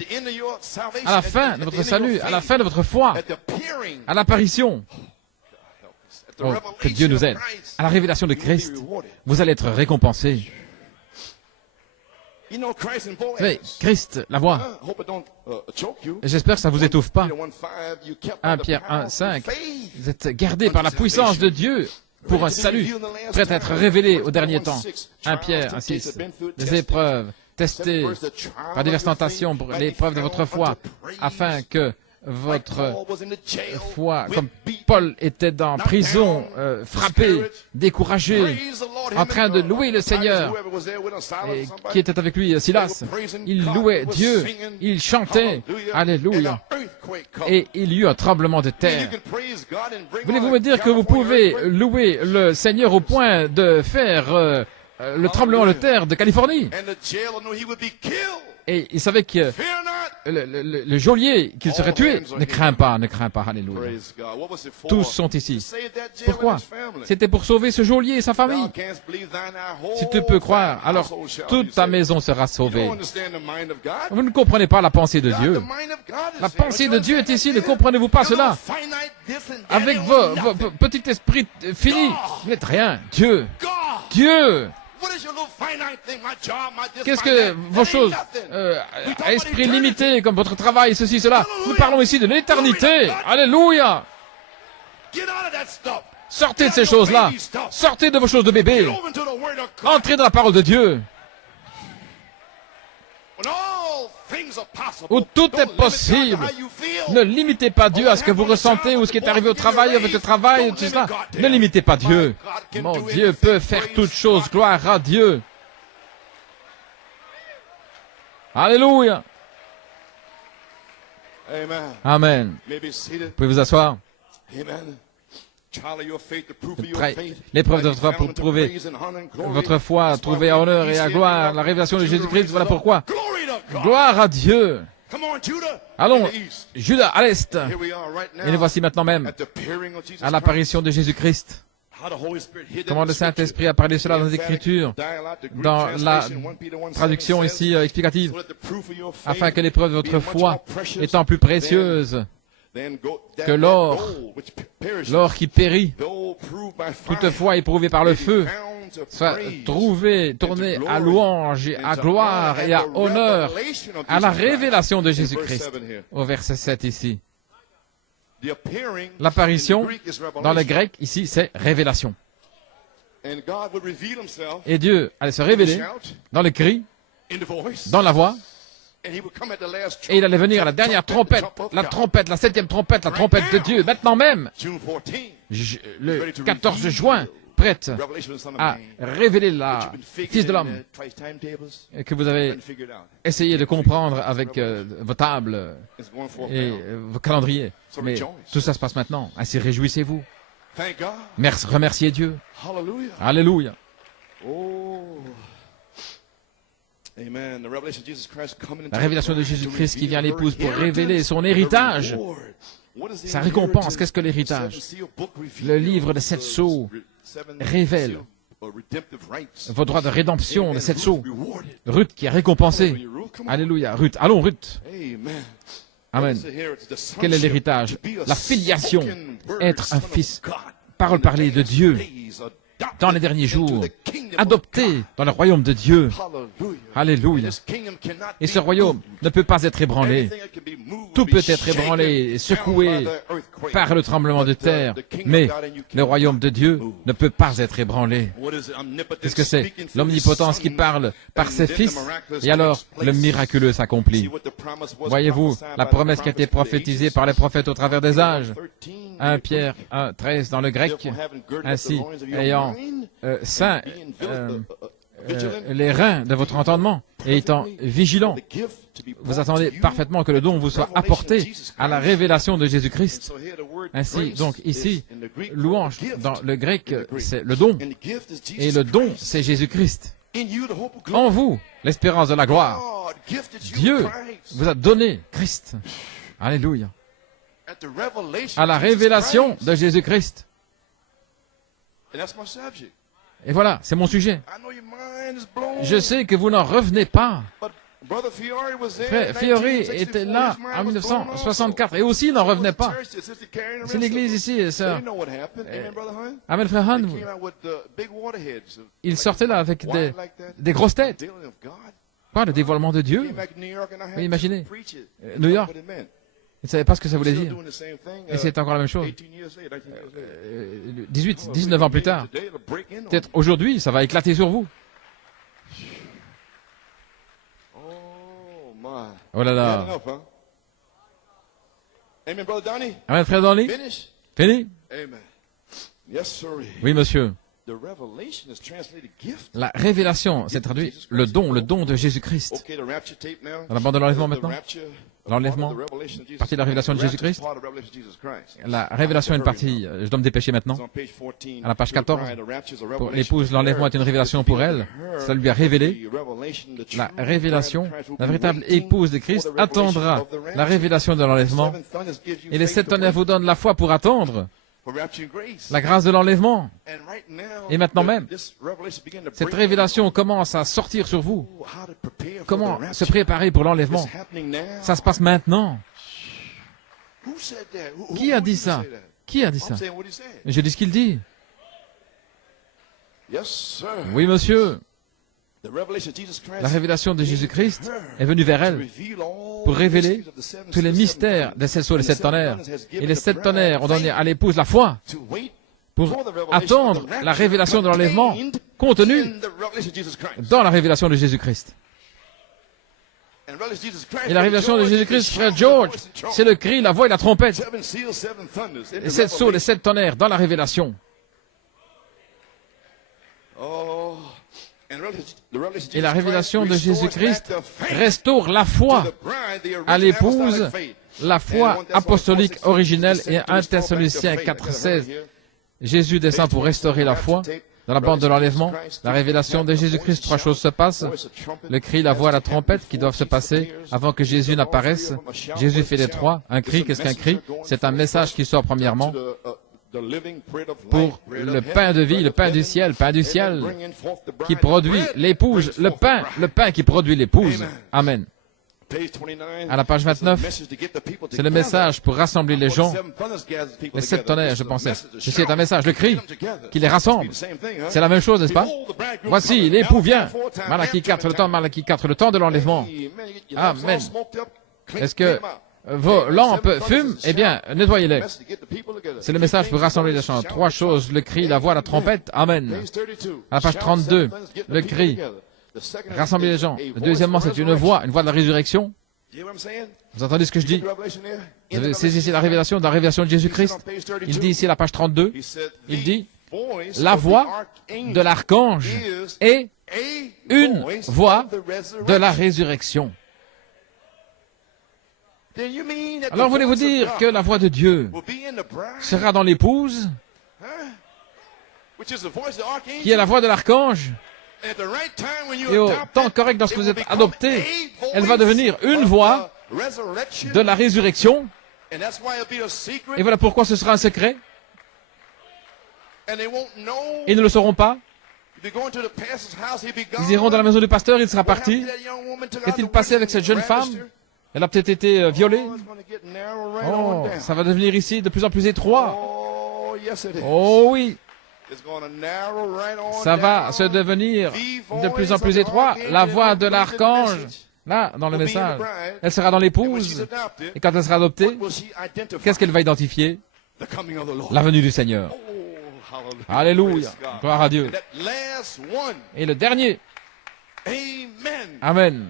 la fin de votre salut, à la fin de votre foi, à l'apparition, oh, que Dieu nous aide, à la révélation de Christ, vous allez être récompensés. Mais Christ, la voix. J'espère que ça ne vous étouffe pas. 1 Pierre 1, 5. Vous êtes gardés par la puissance de Dieu pour un salut, prêt à être révélé au dernier temps. 1 Pierre 1, 6. Des épreuves testées par diverses tentations pour l'épreuve de votre foi, afin que votre foi, comme Paul était en prison, frappé, découragé, en train de louer le Seigneur, et qui était avec lui, Silas, il louait Dieu, il chantait, Alléluia, et il y eut un tremblement de terre. Voulez-vous me dire que vous pouvez louer le Seigneur au point de faire le tremblement de terre de Californie? Et il savait que le geôlier qu'il serait tué. Ne crains pas, alléluia. Tous sont ici. Pourquoi? C'était pour sauver ce geôlier et sa famille. Si tu peux croire, alors toute ta maison sera sauvée. Vous ne comprenez pas la pensée de Dieu. La pensée de Dieu est ici, ne comprenez-vous pas cela? Avec vos petits esprits finis, vous n'êtes rien. Dieu. Qu'est-ce que vos choses à esprit limité, comme votre travail, ceci, cela? Nous parlons ici de l'éternité. Alléluia. Sortez de ces choses-là. Sortez de vos choses de bébé. Entrez dans la parole de Dieu. Où tout est possible. Ne limitez pas Dieu à ce que vous ressentez ou ce qui est arrivé au travail, avec le travail, tout cela. Ne limitez pas Dieu. Mon Dieu peut faire toutes choses. Gloire à Dieu. Alléluia. Amen. Vous pouvez vous asseoir. L'épreuve de votre foi pour prouver votre foi, trouver à honneur et à gloire la révélation de Jésus-Christ. Voilà pourquoi. Gloire à Dieu. Allons, Judas à l'est. Et nous voici maintenant même à l'apparition de Jésus-Christ. Comment le Saint-Esprit a parlé cela dans les Écritures, dans la traduction ici explicative, afin que l'épreuve de votre foi, étant plus précieuse que l'or qui périt, toutefois éprouvé par le feu, soit tourné à louange et à gloire et à honneur à la révélation de Jésus-Christ. Au verset 7 ici. L'apparition, dans le grec, ici, c'est révélation. Et Dieu allait se révéler dans le cri, dans la voix, et il allait venir à la dernière trompette, la septième trompette, la trompette de Dieu, maintenant même, le 14 juin, prête à révéler la Fils de l'homme que vous avez essayé de comprendre avec vos tables et vos calendriers. Mais tout ça se passe maintenant. Ainsi réjouissez-vous. Remerciez Dieu. Alléluia. La révélation de Jésus-Christ qui vient à l'épouse pour révéler son héritage. Sa récompense, qu'est-ce que l'héritage? Le livre de 7 sceaux révèle vos droits de rédemption de 7 sceaux. Ruth qui est récompensée. Alléluia. Ruth. Allons, Ruth. Amen. Quel est l'héritage? La filiation. Être un fils. Parole parlée de Dieu. Dans les derniers jours, adopté dans le royaume de Dieu. Alléluia. Et ce royaume ne peut pas être ébranlé. Tout peut être ébranlé et secoué par le tremblement de terre. Mais le royaume de Dieu ne peut pas être ébranlé. Qu'est-ce que c'est? L'omnipotence qui parle par ses fils. Et alors, le miraculeux s'accomplit. Voyez-vous, la promesse qui a été prophétisée par les prophètes au travers des âges. 1 Pierre 1, 13 dans le grec. Ainsi, ayant saint, les reins de votre entendement et étant vigilant, vous attendez parfaitement que le don vous soit apporté à la révélation de Jésus-Christ. Ainsi, donc, ici, louange, dans le grec, c'est le don. Et le don, c'est Jésus-Christ. En vous, l'espérance de la gloire. Dieu vous a donné Christ. Alléluia. À la révélation de Jésus-Christ. Et voilà, c'est mon sujet. Je sais que vous n'en revenez pas. Frère Fiori était là en 1964 et aussi il n'en revenait pas. C'est l'église ici, sœur. Amen, frère Han. Il sortait là avec des grosses têtes. Quoi, le dévoilement de Dieu? Oui, imaginez. New York. Il ne savait pas ce que ça voulait dire. Et c'est encore la même chose. 19 ans plus tard. Peut-être aujourd'hui, ça va éclater sur vous. Oh là là. Amen, frère Donny. Fini? Oui, monsieur. La révélation, c'est traduit le don de Jésus-Christ. Dans la bande de l'enlèvement maintenant. L'enlèvement, partie de la révélation de Jésus-Christ. La révélation est une partie, je dois me dépêcher maintenant. À la page 14, pour l'épouse, l'enlèvement est une révélation pour elle. Ça lui a révélé. La révélation, la véritable épouse de Christ attendra la révélation de l'enlèvement. Et les 7 tonnerres vous donnent la foi pour attendre la grâce de l'enlèvement. Et maintenant même, cette révélation commence à sortir sur vous. Comment se préparer pour l'enlèvement? Ça se passe maintenant. Qui a dit ça? Qui a dit ça? Je dis ce qu'il dit. Oui, monsieur. La révélation de Jésus-Christ est venue vers elle pour révéler tous les mystères des 7 sceaux et 7 tonnerres. Et les 7 tonnerres ont donné à l'épouse la foi pour attendre la révélation de l'enlèvement contenue dans la révélation de Jésus-Christ. Et la révélation de Jésus-Christ, frère George, c'est le cri, la voix et la trompette. Les 7 sceaux, les 7 tonnerres dans la révélation. Et la révélation de Jésus-Christ restaure la foi à l'épouse, la foi apostolique originelle et 1 Thessaloniciens 4,16. Jésus descend pour restaurer la foi. Dans la bande de l'enlèvement, la révélation de Jésus-Christ, 3 choses se passent. Le cri, la voix, la trompette qui doivent se passer avant que Jésus n'apparaisse. Jésus fait les 3. Un cri, qu'est-ce qu'un cri? C'est un message qui sort premièrement pour le pain de vie, le pain du ciel qui produit l'épouse, le pain qui produit l'épouse. Amen. À la page 29, c'est le message pour rassembler les gens. Les 7 tonnerres, je pensais. Ceci est un message, le cri qui les rassemble. C'est la même chose, n'est-ce pas? Voici, l'époux vient. Malachie 4, le temps de l'enlèvement. Amen. Est-ce que vos lampes fument? Eh bien, nettoyez-les. C'est le message pour rassembler les gens. 3 choses, le cri, la voix, la trompette. Amen. À la page 32, le cri. Rassembler les gens. Deuxièmement, c'est une voix de la résurrection. Vous entendez ce que je dis? C'est ici la révélation de Jésus-Christ. Il dit ici à la page 32, il dit, la voix de l'archange est une voix de la résurrection. Alors voulez-vous dire que la voix de Dieu sera dans l'épouse, qui est la voix de l'archange? Et au temps correct, lorsque vous êtes adopté, elle va devenir une voix de la résurrection. Et voilà pourquoi ce sera un secret. Ils ne le sauront pas. Ils iront dans la maison du pasteur, il sera parti. Qu'est-il passé avec cette jeune femme? Elle a peut-être été violée. Oh, ça va devenir ici de plus en plus étroit. Oh oui. Ça va se devenir de plus en plus étroit. La voix de l'archange, là, dans le message, elle sera dans l'épouse. Et quand elle sera adoptée, qu'est-ce qu'elle va identifier? La venue du Seigneur. Alléluia. Gloire à Dieu. Et le dernier. Amen.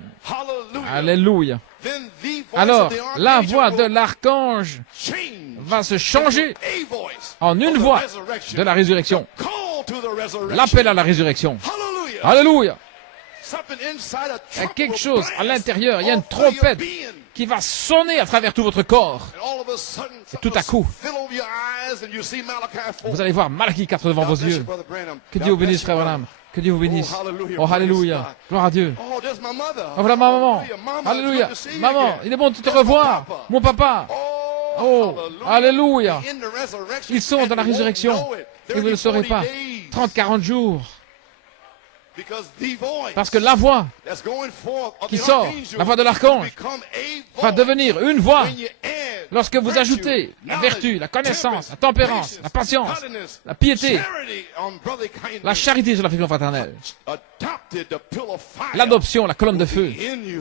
Alléluia. Alors, la voix de l'archange va se changer en une voix de la résurrection. L'appel à la résurrection. Alléluia. Il y a quelque chose à l'intérieur, il y a une trompette qui va sonner à travers tout votre corps. Et tout à coup, vous allez voir Malachie 4 devant vos yeux. Que Dieu vous bénisse, frère Branham. Que Dieu vous bénisse. Oh, alléluia. Gloire à Dieu. Oh, voilà ma maman. Alléluia. Maman, il est bon de te revoir. Mon papa. Oh, alléluia. Ils sont dans la résurrection. Et vous ne le saurez pas. 30-40 jours. Parce que la voix qui sort, la voix de l'archange, va devenir une voix lorsque vous ajoutez la vertu, la connaissance, la tempérance, la patience, la piété, la charité sur l'affection fraternelle. L'adoption, la colonne de feu,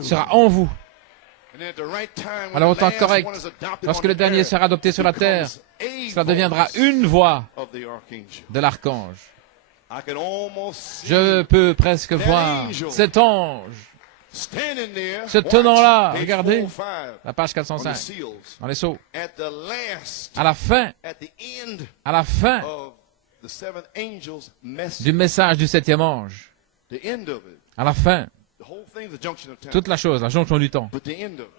sera en vous. Alors au temps correct, lorsque le dernier sera adopté sur la terre, cela deviendra une voix de l'archange. Je peux presque voir cet ange se tenant là. Regardez la page 405 dans les sceaux. À la fin du message du septième ange, à la fin, toute la chose, la jonction du temps,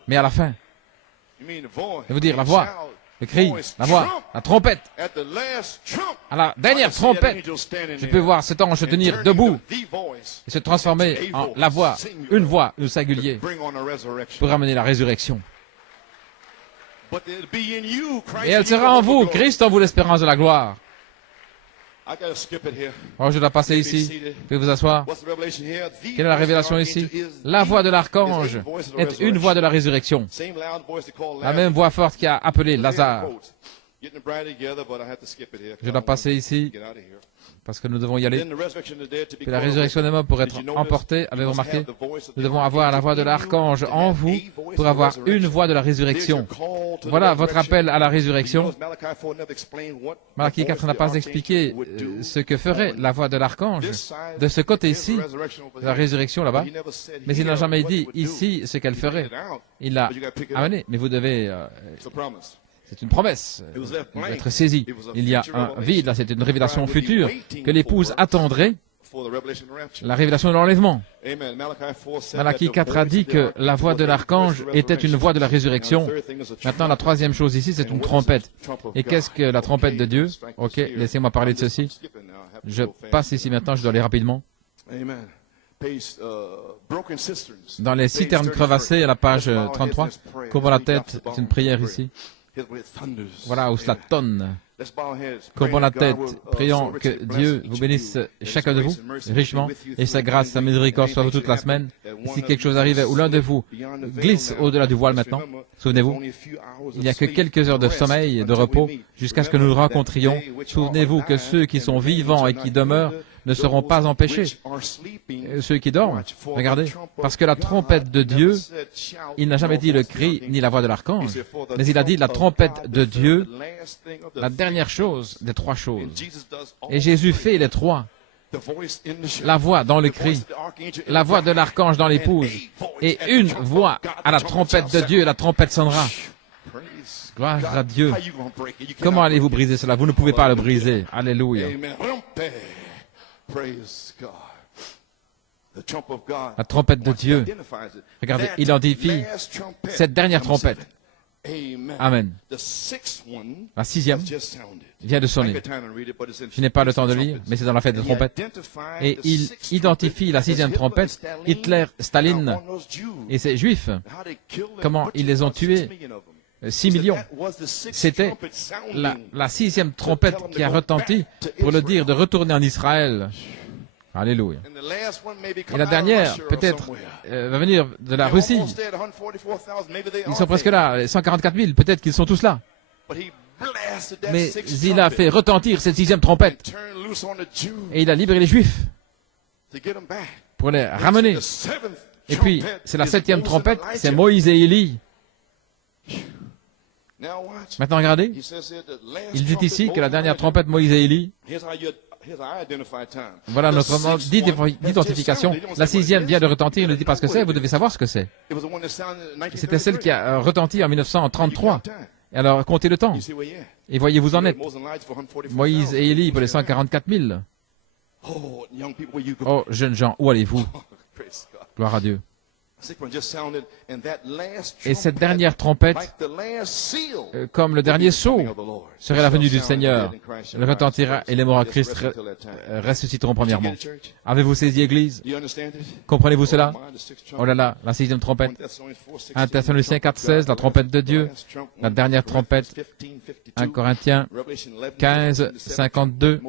mais à la fin, je veux dire la voix, le cri, la voix, la trompette. À la dernière trompette, je peux voir cet ange se tenir debout et se transformer en la voix, le singulier, pour amener la résurrection. Et elle sera en vous, Christ en vous, l'espérance de la gloire. Oh, je dois passer ici. Vous pouvez vous asseoir. Quelle est la révélation ici? La voix de l'archange est une voix de la résurrection. La même voix forte qui a appelé Lazare. Je dois passer ici parce que nous devons y aller. Puis la résurrection des morts pour être emportée, avez-vous remarqué? Nous devons avoir la voix de l'archange en vous pour avoir une voix de la résurrection. Voilà votre appel à la résurrection. Malachie 4 n'a pas expliqué ce que ferait la voix de l'archange de ce côté-ci, de la résurrection là-bas. Mais il n'a jamais dit ici ce qu'elle ferait. Il l'a amené. Mais vous devez... c'est une promesse. Vous devez être saisi. Il y a un vide, là, c'est une révélation future que l'épouse attendrait, la révélation de l'enlèvement. Malachie 4 a dit que la voix de l'archange était une voix de la résurrection. Maintenant, la troisième chose ici, c'est une trompette. Et qu'est-ce que la trompette de Dieu? Ok, laissez-moi parler de ceci. Je passe ici maintenant, je dois aller rapidement. Dans les citernes crevassées, à la page 33, courbons la tête, c'est une prière ici. Voilà où cela tonne. Courbons la tête, prions que Dieu vous bénisse chacun de vous richement et sa grâce, sa miséricorde soit vous toute la semaine. Et si quelque chose arrive où l'un de vous glisse au-delà du voile maintenant, souvenez-vous, il n'y a que quelques heures de sommeil et de repos jusqu'à ce que nous nous rencontrions. Souvenez-vous que ceux qui sont vivants et qui demeurent ne seront pas empêchés. Ceux qui dorment, regardez, parce que la trompette de Dieu, il n'a jamais dit le cri ni la voix de l'archange, mais il a dit la trompette de Dieu, la dernière chose des trois choses. Et Jésus fait les trois. La voix dans le cri, la voix de l'archange dans l'épouse, et une voix à la trompette de Dieu, et la trompette sonnera. Gloire à Dieu. Comment allez-vous briser cela? Vous ne pouvez pas le briser. Alléluia. La trompette de Dieu, regardez, identifie cette dernière trompette. Amen. La sixième vient de sonner. Je n'ai pas le temps de lire, mais c'est dans la fête de trompette. Et il identifie la sixième trompette, Hitler, Staline et ces Juifs. Comment ils les ont tués? 6 millions. C'était la sixième trompette qui a retenti pour le dire de retourner en Israël. Alléluia. Et la dernière, peut-être, va venir de la Russie. Ils sont presque là, 144 000, peut-être qu'ils sont tous là. Mais il a fait retentir cette sixième trompette. Et il a libéré les Juifs pour les ramener. Et puis, c'est la septième trompette, c'est Moïse et Élie. Maintenant, regardez. Il dit ici que la dernière trompette, Moïse et Élie, voilà notre moment d'identification. La sixième vient de retentir, il nous dit pas ce que c'est, vous devez savoir ce que c'est. C'était celle qui a retenti en 1933. Et alors, comptez le temps. Et voyez, vous en êtes. Moïse et Élie pour les 144 000. Oh, jeunes gens, où allez-vous? Gloire à Dieu. Et cette dernière trompette, comme le dernier sceau, serait la venue du Seigneur. Elle retentira et les morts en Christ ressusciteront premièrement. Avez-vous saisi, Église? Comprenez-vous cela? Oh là là, la sixième trompette. 1 Thessaloniciens 4,16, la trompette de Dieu. La dernière trompette. 1 Corinthiens 15, 52.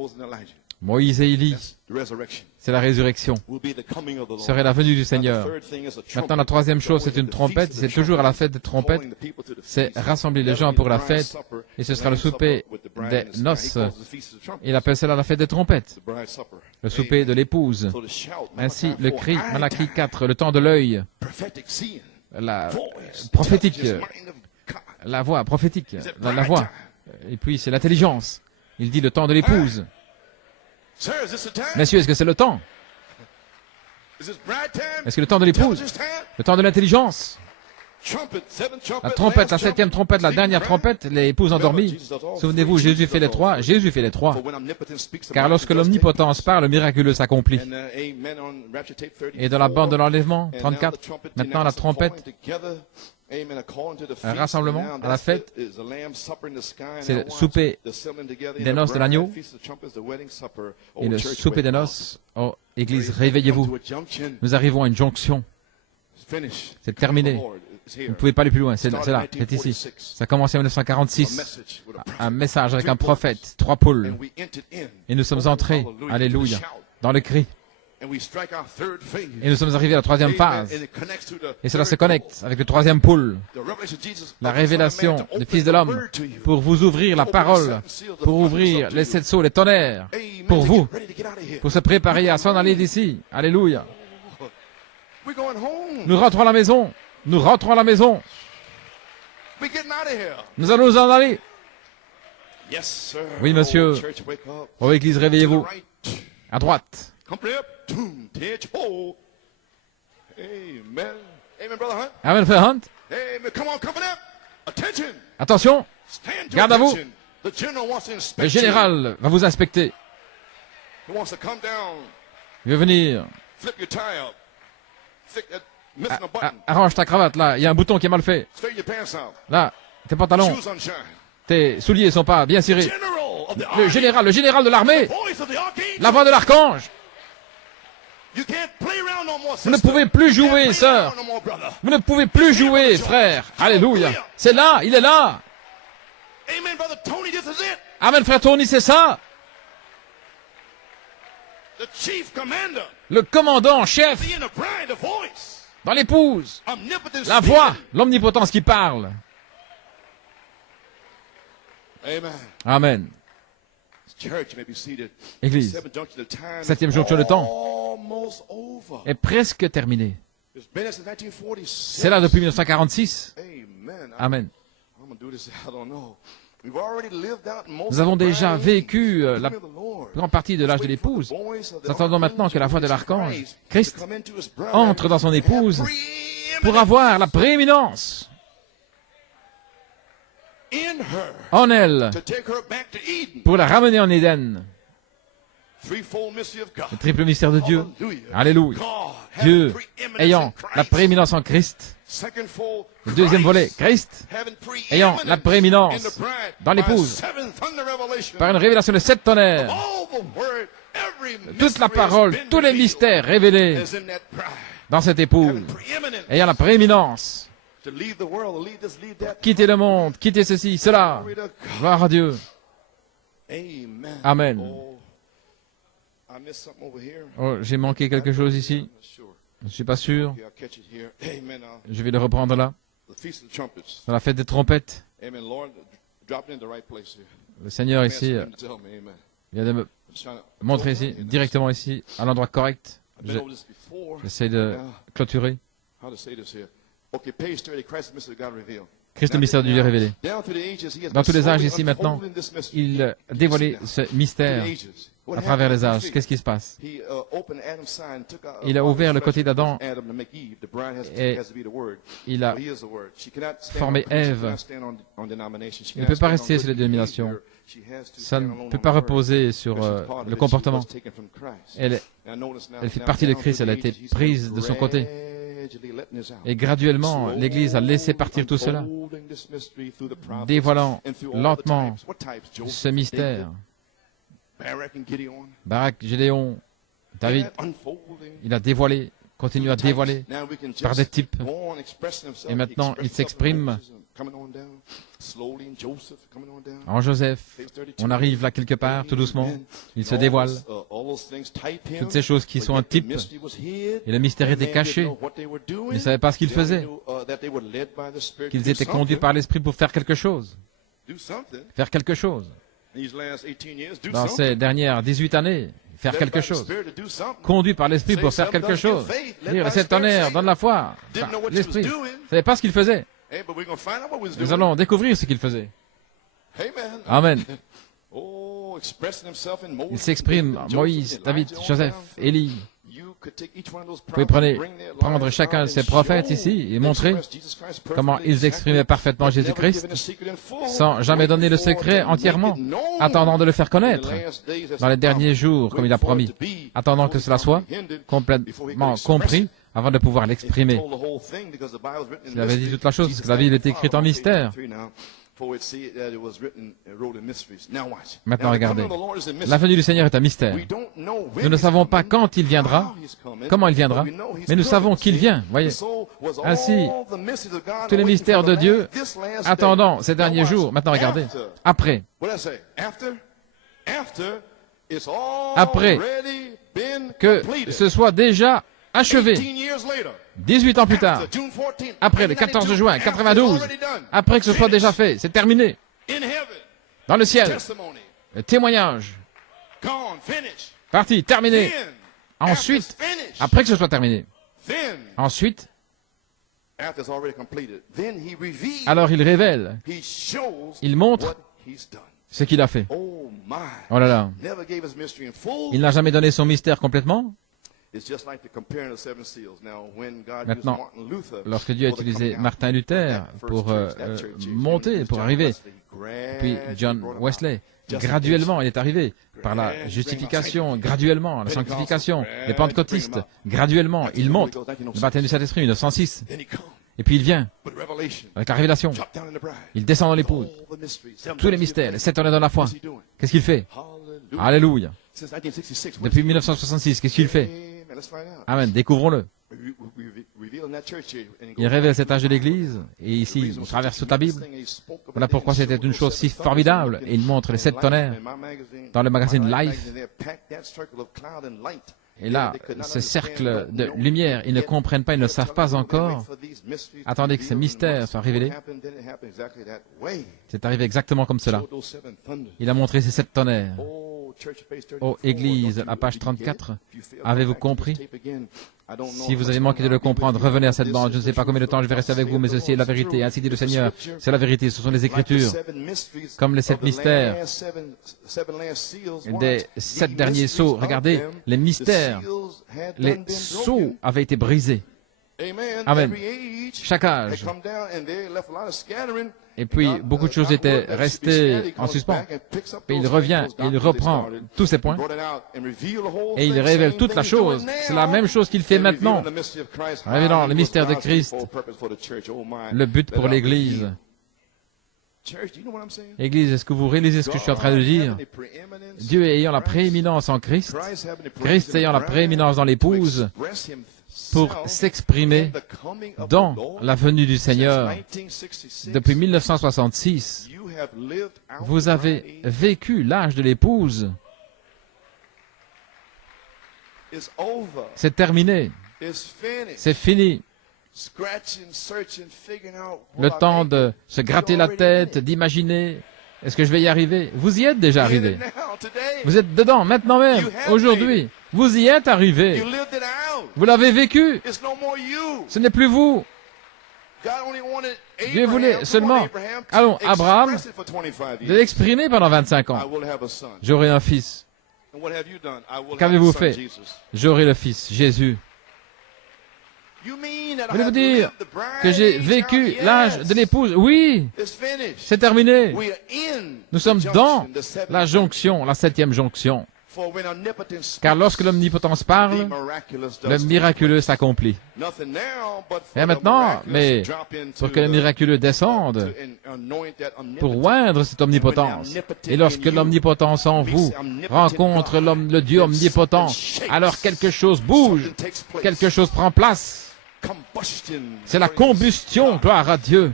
Moïse et Élie. C'est la résurrection. Serait la venue du Seigneur. Maintenant, la troisième chose, c'est une trompette. C'est toujours à la fête des trompettes. C'est rassembler les gens pour la fête. Et ce sera le souper des noces. Il appelle cela la fête des trompettes. Le souper de l'épouse. Ainsi, le cri, Malachie 4, le temps de l'œil. La prophétique. La voix prophétique. La voix. Et puis, c'est l'intelligence. Il dit le temps de l'épouse. Messieurs, est-ce que c'est le temps? Est-ce que le temps de l'épouse? Le temps de l'intelligence? La trompette, la septième trompette, la dernière trompette, les épouses endormies. Souvenez-vous, Jésus fait les trois. Jésus fait les trois. Car lorsque l'omnipotence parle, le miraculeux s'accomplit. Et dans la bande de l'enlèvement, 34, maintenant la trompette, un rassemblement à la fête, c'est le souper des noces de l'agneau et le souper des noces. Oh, Église, réveillez-vous. Nous arrivons à une jonction. C'est terminé. Vous ne pouvez pas aller plus loin. C'est là, c'est ici. Ça a commencé en 1946. Un message avec un prophète, 3 poules. Et nous sommes entrés, alléluia, dans le cri. Et nous sommes arrivés à la troisième phase. Et cela se connecte avec le troisième poule. La révélation du Fils de l'homme pour vous ouvrir la parole, pour ouvrir les 7 sceaux, les tonnerres, pour vous, pour se préparer à s'en aller d'ici. Alléluia. Nous rentrons à la maison. Nous rentrons à la maison. Nous allons nous en aller. Oui, monsieur. Oh, Église, réveillez-vous. À droite. Amen, frère Hunt. Attention. Garde à vous. Le général va vous inspecter. Il veut venir. Arrange ta cravate, là. Il y a un bouton qui est mal fait. Là, tes pantalons. Tes souliers sont pas bien cirés. Le général de l'armée. La voix de l'archange. Vous ne pouvez plus jouer, sœur. Vous ne pouvez plus jouer, frère. Alléluia. C'est là, il est là. Amen, frère Tony, c'est ça. Le commandant en chef dans l'épouse. La voix, l'omnipotence qui parle. Amen. Église, septième jonction de temps est presque terminée. C'est là depuis 1946. Amen. Nous avons déjà vécu la grande partie de l'âge de l'épouse. Nous attendons maintenant que la voix de l'archange, Christ, entre dans son épouse pour avoir la prééminence en elle, pour la ramener en Éden. Le triple mystère de Dieu. Alléluia. Dieu ayant la prééminence en Christ. Le deuxième volet, Christ ayant la prééminence dans l'épouse par une révélation de 7 tonnerres. Toute la parole, tous les mystères révélés dans cette épouse ayant la prééminence. Quitter le monde, quitter ceci, cela. Gloire à Dieu. Amen. Oh, j'ai manqué quelque chose ici. Je ne suis pas sûr. Je vais le reprendre là. Dans la fête des trompettes. Le Seigneur ici vient de me montrer ici, directement ici, à l'endroit correct. J'essaie de clôturer. Christ, le mystère de Dieu révélé. Dans tous les âges ici maintenant, il dévoilait ce mystère à travers les âges. Qu'est-ce qui se passe? Il a ouvert le côté d'Adam et il a formé Ève. Il ne peut pas rester sur les dénominations. Ça ne peut pas reposer sur le comportement. Elle fait partie de Christ, elle a été prise de son côté. Et graduellement, l'Église a laissé partir tout cela, dévoilant lentement ce mystère. Barak, Gédéon, David, il a dévoilé, continue à dévoiler par des types. Et maintenant, il s'exprime en Joseph. On arrive là quelque part, tout doucement. Il se dévoile. Toutes ces choses qui sont un type. Et le mystère était caché. Ils ne savaient pas ce qu'ils faisaient. Qu'ils étaient conduits par l'Esprit pour faire quelque chose. Faire quelque chose. Dans ces dernières 18 années, faire quelque chose. Conduit par l'Esprit pour faire quelque chose. Dire, c'est tonnerre, donne la foi. L'Esprit ne savait pas ce qu'il faisait. Nous allons découvrir ce qu'il faisait. Amen. Il s'exprime, Moïse, David, Joseph, Élie. Vous pouvez prendre chacun de ces prophètes ici et montrer comment ils exprimaient parfaitement Jésus-Christ sans jamais donner le secret entièrement, attendant de le faire connaître dans les derniers jours, comme il a promis, attendant que cela soit complètement compris avant de pouvoir l'exprimer. Il avait dit toute la chose, parce que la Bible est écrite en mystère. Maintenant, regardez. La venue du Seigneur est un mystère. Nous ne savons pas quand il viendra, comment il viendra, mais nous savons qu'il vient. Voyez. Ainsi, tous les mystères de Dieu, attendant ces derniers jours. Maintenant, regardez. Après. Après que ce soit déjà achevé. 18 ans plus tard, après le 14 juin 92, après que ce soit déjà fait, c'est terminé. Dans le ciel, le témoignage, parti, terminé. Ensuite, après que ce soit terminé, ensuite, alors il révèle, il montre ce qu'il a fait. Oh là là. Il n'a jamais donné son mystère complètement. Maintenant, lorsque Dieu a utilisé Martin Luther pour monter, pour arriver, puis John Wesley, graduellement il est arrivé par la justification, graduellement, la sanctification, les pentecôtistes, graduellement, il monte, le baptême du Saint-Esprit, 1906, et puis il vient, avec la révélation, il descend dans l'épouse, tous les mystères, les 7 tonnerres de la foi, qu'est-ce qu'il fait? Alléluia! Depuis 1966, qu'est-ce qu'il fait? Amen, découvrons-le. Il révèle cet âge de l'Église, et ici, il traverse toute la Bible. Voilà pourquoi c'était une chose si formidable, et il montre les 7 tonnerres dans le magazine Life. Et là, ce cercle de lumière, ils ne comprennent pas, ils ne savent pas encore. Attendez que ces mystères soient révélés. C'est arrivé exactement comme cela. Il a montré ces 7 tonnerres. Oh, Église, à page 34, avez-vous compris? Si vous avez manqué de le comprendre, revenez à cette bande. Je ne sais pas combien de temps je vais rester avec vous, mais ceci est la vérité. Ainsi dit le Seigneur, c'est la vérité, ce sont les Écritures. Comme les 7 mystères des 7 derniers sceaux. Regardez, les mystères, les sceaux avaient été brisés. Amen. Chaque âge. Et puis, beaucoup de choses étaient restées en suspens. Et il revient, il reprend tous ces points. Et il révèle toute la chose. C'est la même chose qu'il fait maintenant. Révélant le mystère de Christ. Le but pour l'Église. Église, est-ce que vous réalisez ce que je suis en train de dire? Dieu ayant la prééminence en Christ, Christ ayant la prééminence dans l'épouse, pour s'exprimer dans la venue du Seigneur. Depuis 1966, vous avez vécu l'âge de l'épouse. C'est terminé. C'est fini. Le temps de se gratter la tête, d'imaginer, est-ce que je vais y arriver? Vous y êtes déjà arrivé. Vous êtes dedans, maintenant même, aujourd'hui. Vous y êtes arrivé. Vous l'avez vécu. Ce n'est plus vous. Dieu voulait seulement, Abraham, de l'exprimer pendant 25 ans. J'aurai un fils. Qu'avez-vous fait? J'aurai le fils, Jésus. Voulez-vous dire que j'ai vécu l'âge de l'épouse? Oui, c'est terminé. Nous sommes dans la jonction, la 7e jonction. Car lorsque l'omnipotence parle, le miraculeux s'accomplit. Et maintenant, mais pour que le miraculeux descende, pour oindre cette omnipotence, et lorsque l'omnipotence en vous rencontre le Dieu omnipotent, alors quelque chose bouge, quelque chose prend place. C'est la combustion, gloire à Dieu.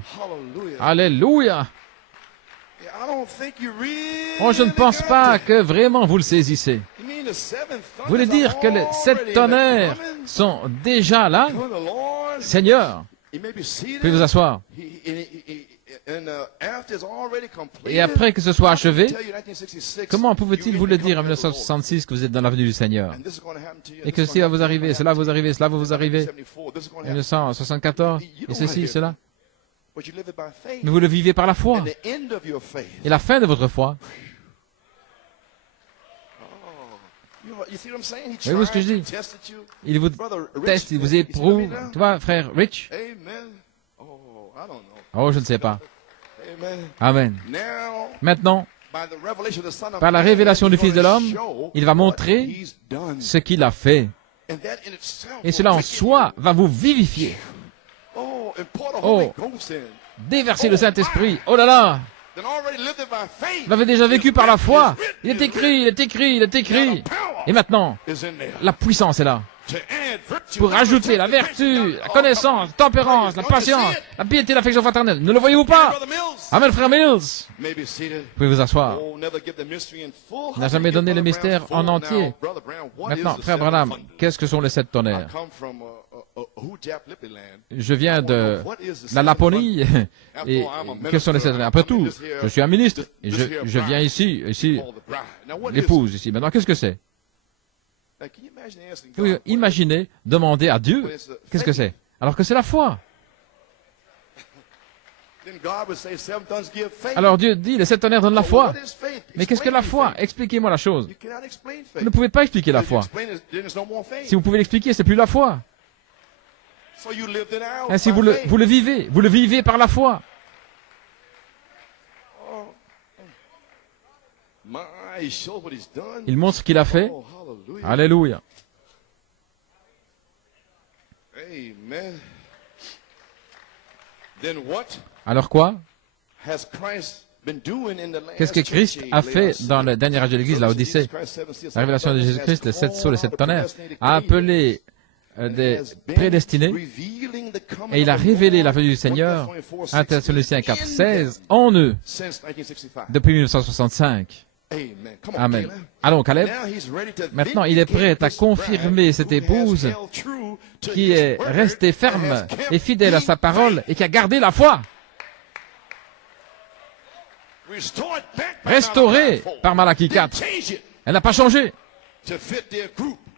Alléluia. Oh, je ne pense pas que vraiment vous le saisissez. Vous voulez dire que les 7 tonnerres sont déjà là? Seigneur, pouvez vous asseoir. Et après que ce soit achevé, comment pouvait-il vous le dire en 1966 que vous êtes dans l'avenue du Seigneur? Et que ceci va vous arriver, cela va vous arriver, cela va vous arriver. 1974, et ceci, cela. Mais vous le vivez par la foi. Et la fin de votre foi. Voyez-vous ce que je dis? Il vous teste, il vous éprouve. Tu vois, frère Rich? Oh, je ne sais pas. Amen. Maintenant, par la révélation du Fils de l'homme, il va montrer ce qu'il a fait. Et cela en soi va vous vivifier. Oh, déverser le Saint-Esprit. Oh là là! Vous l'avez déjà vécu par la foi. Il est écrit, il est écrit, il est écrit. Et maintenant, la puissance est là. Pour ajouter la vertu, la connaissance, la tempérance, la patience, la piété, l'affection fraternelle. Ne le voyez-vous pas? Amen, frère Mills. Vous pouvez vous asseoir. Il n'a jamais donné le mystère en entier. Maintenant, frère Branham, qu'est-ce que sont les 7 tonnerres? Je viens de la Laponie. Et quels sont les 7 tonnerres? Après tout, je suis un ministre. Et je viens ici, l'épouse ici. Maintenant, qu'est-ce que c'est? Vous pouvez imaginer demander à Dieu, qu'est-ce que c'est? Alors que c'est la foi. Alors Dieu dit, les 7 tonnerres donnent la foi. Mais qu'est-ce que la foi? Expliquez-moi la chose. Vous ne pouvez pas expliquer la foi. Si vous pouvez l'expliquer, c'est plus la foi. Ainsi vous le vivez par la foi. Il montre ce qu'il a fait. Alléluia. Alors quoi? Qu'est-ce que Christ a fait dans le dernier âge de l'Église, la Odyssée? La révélation de Jésus-Christ, les 7 sceaux, les 7 tonnerres, a appelé des prédestinés et il a révélé la venue du Seigneur, 1 Thessaloniciens 4:16, en eux, depuis 1965. Amen. Allons, Caleb. Maintenant, il est prêt à confirmer cette épouse qui est restée ferme et fidèle à sa parole et qui a gardé la foi. Restaurée par Malachie 4. Elle n'a pas changé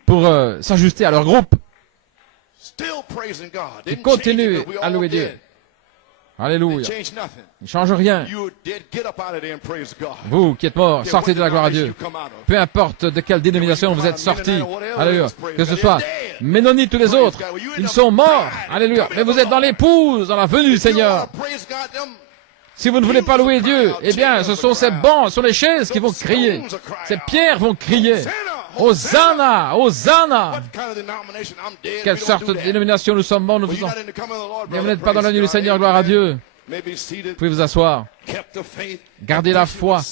pour s'ajuster à leur groupe. Ils continuent à louer Dieu. Alléluia. Il ne change rien. Vous qui êtes morts, sortez de la gloire à Dieu. Peu importe de quelle dénomination vous êtes sortis. Alléluia. Que ce soit Ménonites ou les autres, ils sont morts. Alléluia. Mais vous êtes dans l'épouse, dans la venue du Seigneur. Si vous ne voulez pas louer Dieu, eh bien, ce sont ces bancs, ce sont les chaises qui vont crier. Ces pierres vont crier. Hosanna! Hosanna! Quelle sorte de dénomination nous sommes bons, nous faisons. Mais vous n'êtes pas dans la nuit du Seigneur, gloire à Dieu. Vous pouvez vous asseoir. Gardez la foi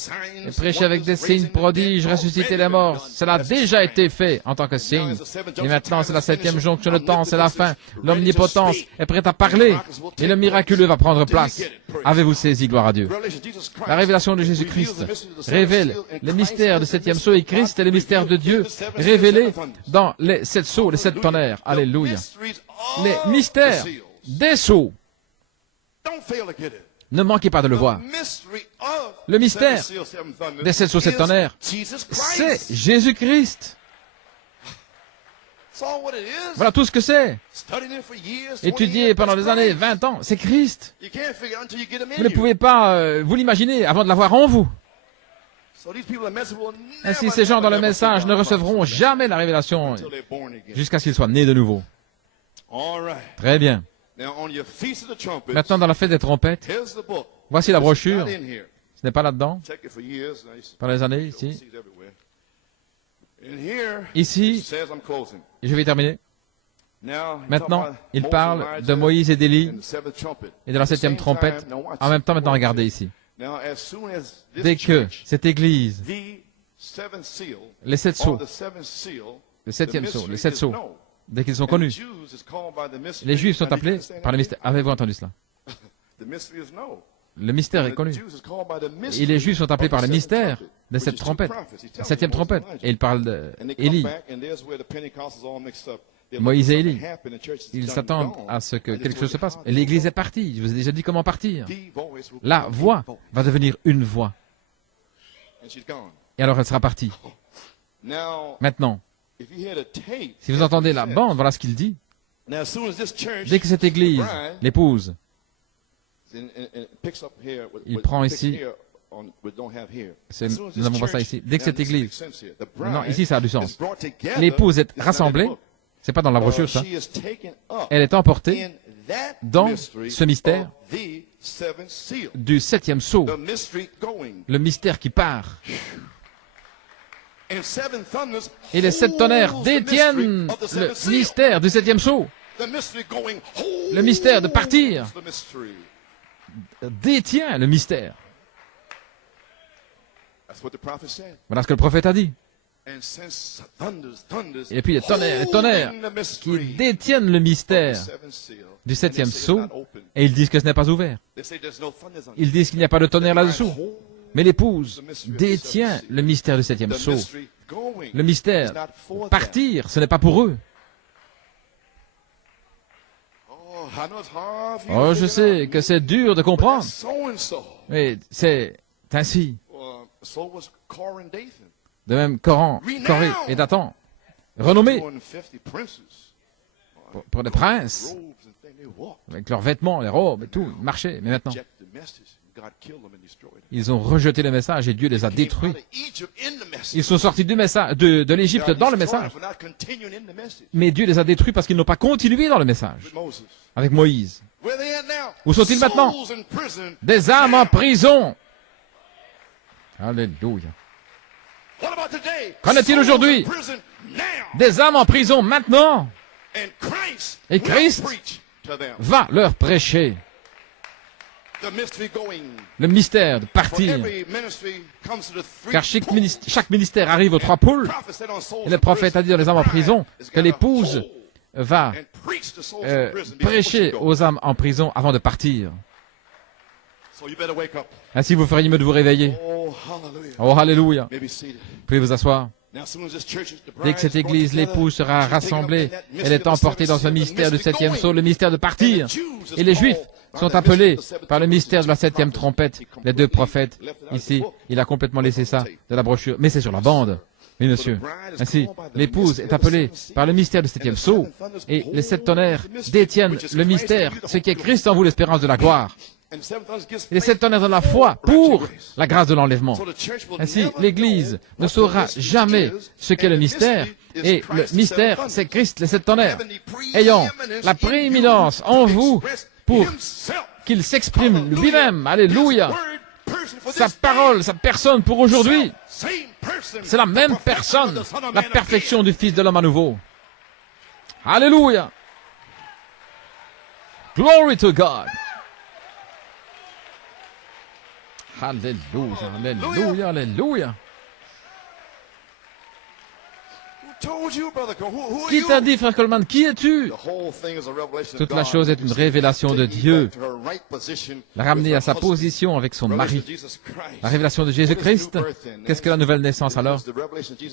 et prêchez avec des signes, prodiges, ressusciter les morts. Cela a déjà été fait en tant que signe. Et maintenant, c'est la 7e jonction de temps, c'est la fin. L'omnipotence est prête à parler et le miraculeux va prendre place. Avez-vous saisi, gloire à Dieu? La révélation de Jésus-Christ révèle les mystères du 7e sceau et Christ est le mystère de Dieu révélé dans les 7 sceaux, les 7 tonnerres. Alléluia. Les mystères des sceaux. Ne manquez pas de le voir. Le mystère des 7 sceaux, 7 tonnerres, c'est Jésus-Christ. Voilà tout ce que c'est. Étudié pendant des années, 20 ans, c'est Christ. Vous ne pouvez pas vous l'imaginer avant de l'avoir en vous. Ainsi, ces gens dans le message ne recevront jamais la révélation jusqu'à ce qu'ils soient nés de nouveau. Très bien. Maintenant, dans la fête des trompettes, voici la brochure. Ce n'est pas là-dedans. Par les années, ici. Ici, je vais terminer. Maintenant, il parle de Moïse et d'Élie et de la septième trompette. En même temps, maintenant, regardez ici. Dès que cette église, les sept sceaux, le septième sceau, les sept sceaux, dès qu'ils sont connus, les Juifs sont appelés par le mystère. Avez-vous entendu cela? Le mystère est connu. Et les Juifs sont appelés par le mystère de cette trompette, la septième trompette. Et il parle d'Élie, Moïse et Élie. Ils s'attendent à ce que quelque chose se passe. Et l'Église est partie. Je vous ai déjà dit comment partir. La voix va devenir une voix. Et alors elle sera partie. Maintenant, si vous entendez la bande, voilà ce qu'il dit. Dès que cette Église, l'épouse, il prend ici, nous n'avons pas ça ici. Dès que cette église, non, ici ça a du sens. L'épouse est rassemblée, c'est pas dans la brochure ça. Elle est emportée dans ce mystère du septième sceau, le mystère qui part. Et les sept tonnerres détiennent le mystère du septième sceau, le mystère de partir. Détient le mystère. Voilà ce que le prophète a dit. Et puis les tonnerres qui détiennent le mystère du septième sceau, et ils disent que ce n'est pas ouvert. Ils disent qu'il n'y a pas de tonnerre là-dessous. Mais l'épouse détient le mystère du septième sceau. Le mystère partir, ce n'est pas pour eux. Oh, je sais que c'est dur de comprendre, mais c'est ainsi. De même, Corée et Dathan, renommés pour des princes, avec leurs vêtements, les robes et tout, ils marchaient. Mais maintenant, ils ont rejeté le message et Dieu les a détruits. Ils sont sortis de l'Égypte dans le message. Mais Dieu les a détruits parce qu'ils n'ont pas continué dans le message. Avec Moïse. Où sont-ils maintenant? Des âmes en prison. Alléluia. Qu'en est-il aujourd'hui? Des âmes en prison maintenant. Et Christ va leur prêcher le mystère de partir. Car chaque ministère arrive aux trois pôles. Et le prophète a dit dans les âmes en prison que l'épouse va prêcher aux âmes en prison avant de partir. Ainsi, vous feriez mieux de vous réveiller. Oh, alléluia. Pouvez vous asseoir. Dès que cette église, l'épouse, sera rassemblée, elle est emportée dans ce mystère du septième sceau, le mystère de partir. Et les Juifs sont appelés par le mystère de la septième trompette. Les deux prophètes, ici, il a complètement laissé ça de la brochure, mais c'est sur la bande. Oui, monsieur. Ainsi, l'épouse est appelée par le mystère du septième sceau, et les sept tonnerres détiennent le mystère, ce qui est Christ en vous, l'espérance de la gloire. Et les sept tonnerres de la foi pour la grâce de l'enlèvement. Ainsi, l'Église ne saura jamais ce qu'est le mystère, et le mystère, c'est Christ, les sept tonnerres, ayant la prééminence en vous pour qu'il s'exprime lui-même. Alléluia. Sa parole, sa personne pour aujourd'hui, c'est la même personne, la perfection du Fils de l'homme à nouveau. Alléluia. Glory to God. Alléluia, alléluia, alléluia. Qui t'a dit, frère Coleman, qui es-tu? Toute la chose est une révélation de Dieu. La ramener à sa position avec son mari. La révélation de Jésus-Christ. Qu'est-ce que la nouvelle naissance alors?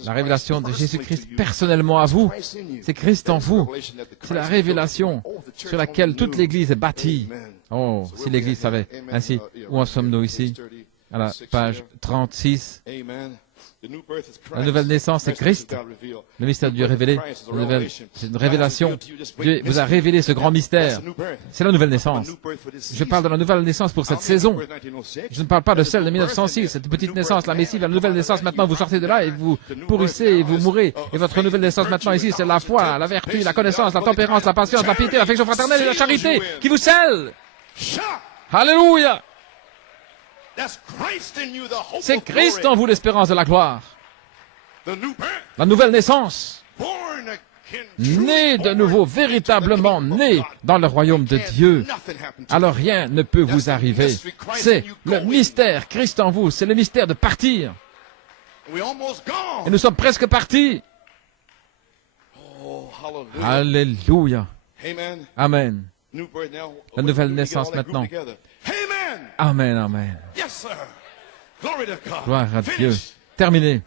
La révélation de Jésus-Christ personnellement à vous. C'est Christ en vous. C'est la révélation sur laquelle toute l'Église est bâtie. Oh, si l'Église savait. Ainsi, où en sommes-nous ici? À la page 36. La nouvelle naissance, c'est Christ. Le mystère de Dieu révélé. C'est une révélation. Dieu vous a révélé ce grand mystère. C'est la nouvelle naissance. Je parle de la nouvelle naissance pour cette saison. Je ne parle pas de celle de 1906, cette petite naissance, la Messie, la nouvelle naissance. Maintenant, vous sortez de là et vous pourrissez et vous mourrez. Et votre nouvelle naissance maintenant ici, c'est la foi, la vertu, la connaissance, la tempérance, la patience, la piété, l'affection fraternelle et la charité qui vous scellent. Alléluia! C'est Christ en vous l'espérance de la gloire. La nouvelle naissance. Né de nouveau, véritablement né dans le royaume de Dieu. Alors rien ne peut vous arriver. C'est le mystère, Christ en vous, c'est le mystère de partir. Et nous sommes presque partis. Alléluia. Amen. La nouvelle naissance maintenant. Amen, amen. Gloire à Dieu. Terminé.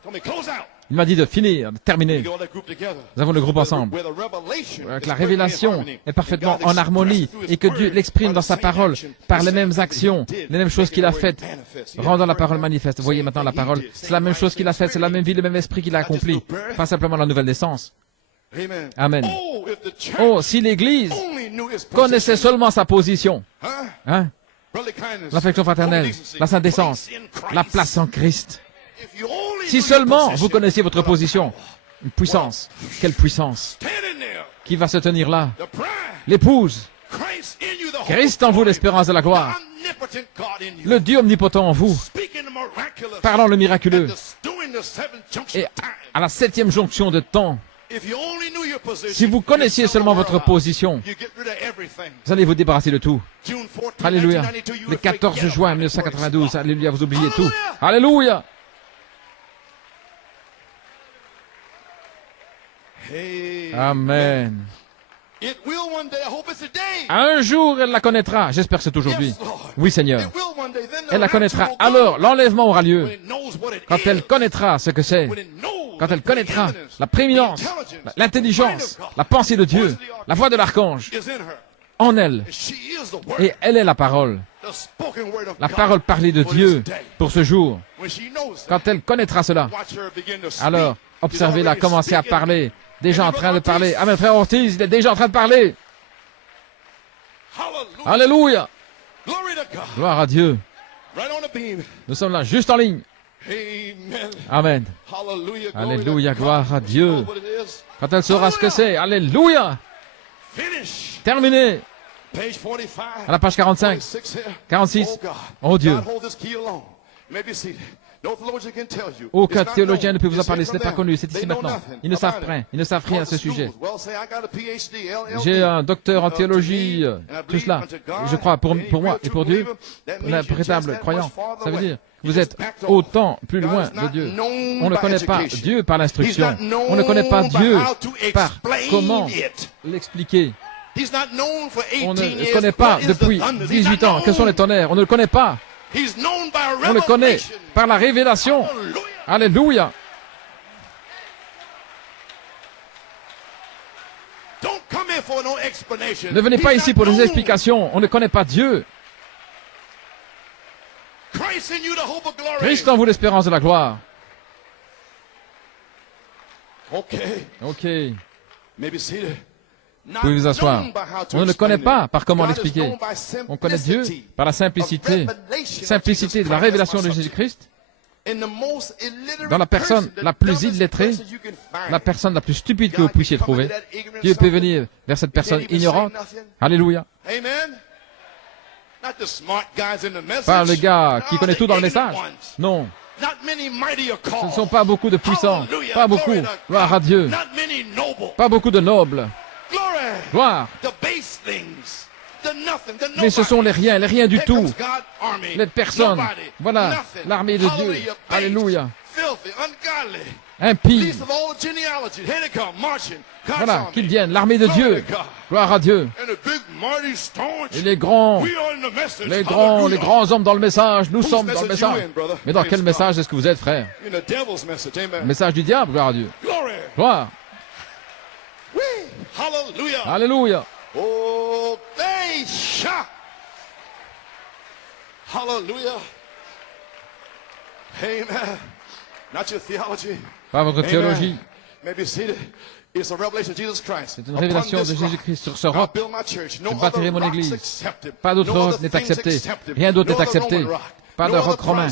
Il m'a dit de finir, de terminer. Nous avons le groupe ensemble. Que la révélation est parfaitement en harmonie et que Dieu l'exprime dans sa parole par les mêmes actions, les mêmes choses qu'il a faites, rendant la parole manifeste. Vous voyez maintenant la parole, c'est la même chose qu'il a faite, c'est la même vie, le même esprit qu'il a accompli. Pas simplement la nouvelle naissance. Amen. Oh, si l'Église connaissait seulement sa position, hein? L'affection fraternelle, la sainte décence, la place en Christ. Si seulement vous connaissiez votre position, une puissance, quelle puissance, qui va se tenir là? L'épouse, Christ en vous l'espérance de la gloire, le Dieu omnipotent en vous, parlant le miraculeux, et à la 7e jonction de temps. Si vous connaissiez seulement votre position, vous allez vous débarrasser de tout. Alléluia. Le 14 juin 1992, alléluia, vous oubliez tout. Alléluia. Amen. Un jour, elle la connaîtra. J'espère que c'est aujourd'hui. Oui, Seigneur. Elle la connaîtra. Alors, l'enlèvement aura lieu. Quand elle connaîtra ce que c'est. Quand elle connaîtra la prééminence, l'intelligence, la pensée de Dieu, la voix de l'archange en elle. Et elle est la parole. La parole parlée de Dieu pour ce jour. Quand elle connaîtra cela, alors, observez-la commencer à parler. Déjà en train de parler. Ah, mais frère Ortiz, il est déjà en train de parler. Alléluia. Gloire à Dieu. Nous sommes là, juste en ligne. Amen. Alléluia, gloire à Dieu. Quand elle saura ce que c'est, alléluia. Terminé. À la page 45, 46. Oh Dieu. Aucun théologien ne peut vous en parler, ce n'est pas connu, c'est ici maintenant. Ils ne savent rien, ils ne savent rien à ce sujet. J'ai un docteur en théologie, tout cela. Je crois, pour moi et pour Dieu, un véritable croyant. Ça veut dire que vous êtes autant plus loin de Dieu. On ne connaît pas Dieu par l'instruction. On ne connaît pas Dieu par comment l'expliquer. On ne connaît pas depuis 18 ans. Quels sont les tonnerres? On ne le connaît pas. On le connaît par la révélation. Alléluia. Ne venez pas ici pour des explications. On ne connaît pas Dieu. Christ en vous l'espérance de la gloire. Ok. Vous pouvez vous asseoir. On ne le connaît pas par comment l'expliquer. On connaît Dieu par la simplicité. Simplicité de la révélation de Jésus-Christ. Dans la personne la plus illettrée, la personne la plus stupide que vous puissiez trouver. Dieu peut venir vers cette personne ignorante. Alléluia. Pas le gars qui connaît tout dans le message. Non. Ce ne sont pas beaucoup de puissants. Pas beaucoup. Gloire à Dieu. Pas beaucoup de nobles. Gloire. Mais ce sont les riens du tout. Les personnes. Voilà, l'armée de Dieu. Alléluia. Impies. Voilà, qu'ils viennent, l'armée de Dieu. Gloire à Dieu. Et les grands hommes dans le message, nous sommes dans le message. Mais dans quel message est-ce que vous êtes, frère? Le message du diable, gloire à Dieu. Gloire. Alléluia. Oh, Hallelujah. Amen. pas votre théologie. It's a revelation of Jesus Christ. C'est une révélation de Jésus-Christ sur ce roc. Je bâtirai mon église. Pas d'autre roc n'est accepté. Rien d'autre n'est accepté. Pas de roc romain.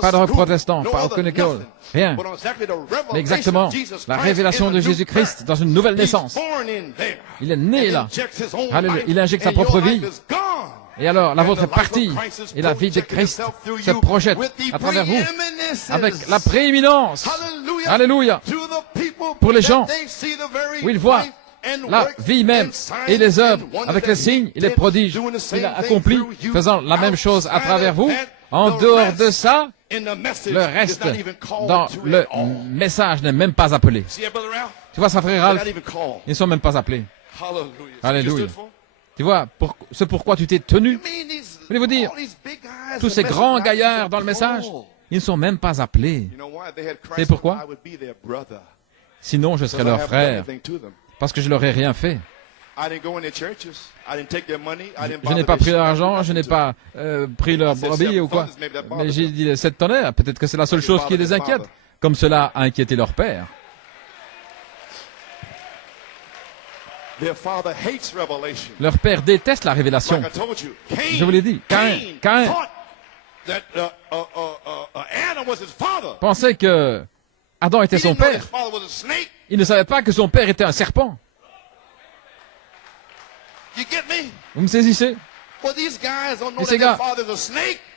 Pas de roc protestant. Pas aucune école. Rien. Mais exactement la révélation de Jésus-Christ dans une nouvelle naissance. Il est né là. Alléluia. Il injecte sa propre vie. Et alors, la vôtre est partie. Et la vie de Christ se projette à travers vous. Avec la prééminence. Alléluia. Pour les gens où ils voient la vie même et les œuvres avec les signes et les prodiges qu'il a accomplis, faisant la même chose à travers vous. En dehors de ça, le reste dans le message n'est même pas appelé. Tu vois ça, frère Ralph? Ils ne sont même pas appelés. Alléluia. Tu vois, c'est pourquoi tu t'es tenu. Voulez-vous dire, tous ces grands gaillards dans le message, ils ne sont même pas appelés. C'est pourquoi? Sinon, je serais leur frère, parce que je leur ai rien fait. Je n'ai pas pris leur argent, je n'ai pas pris leur brebis ou quoi. Mais j'ai dit, 7 tonnerres, peut-être que c'est la seule chose qui les inquiète, comme cela a inquiété leur père. Leur père déteste la révélation. Je vous l'ai dit, Caïn pensait que Adam était son père. Il ne savait pas que son père était un serpent. Vous me saisissez? Et ces gars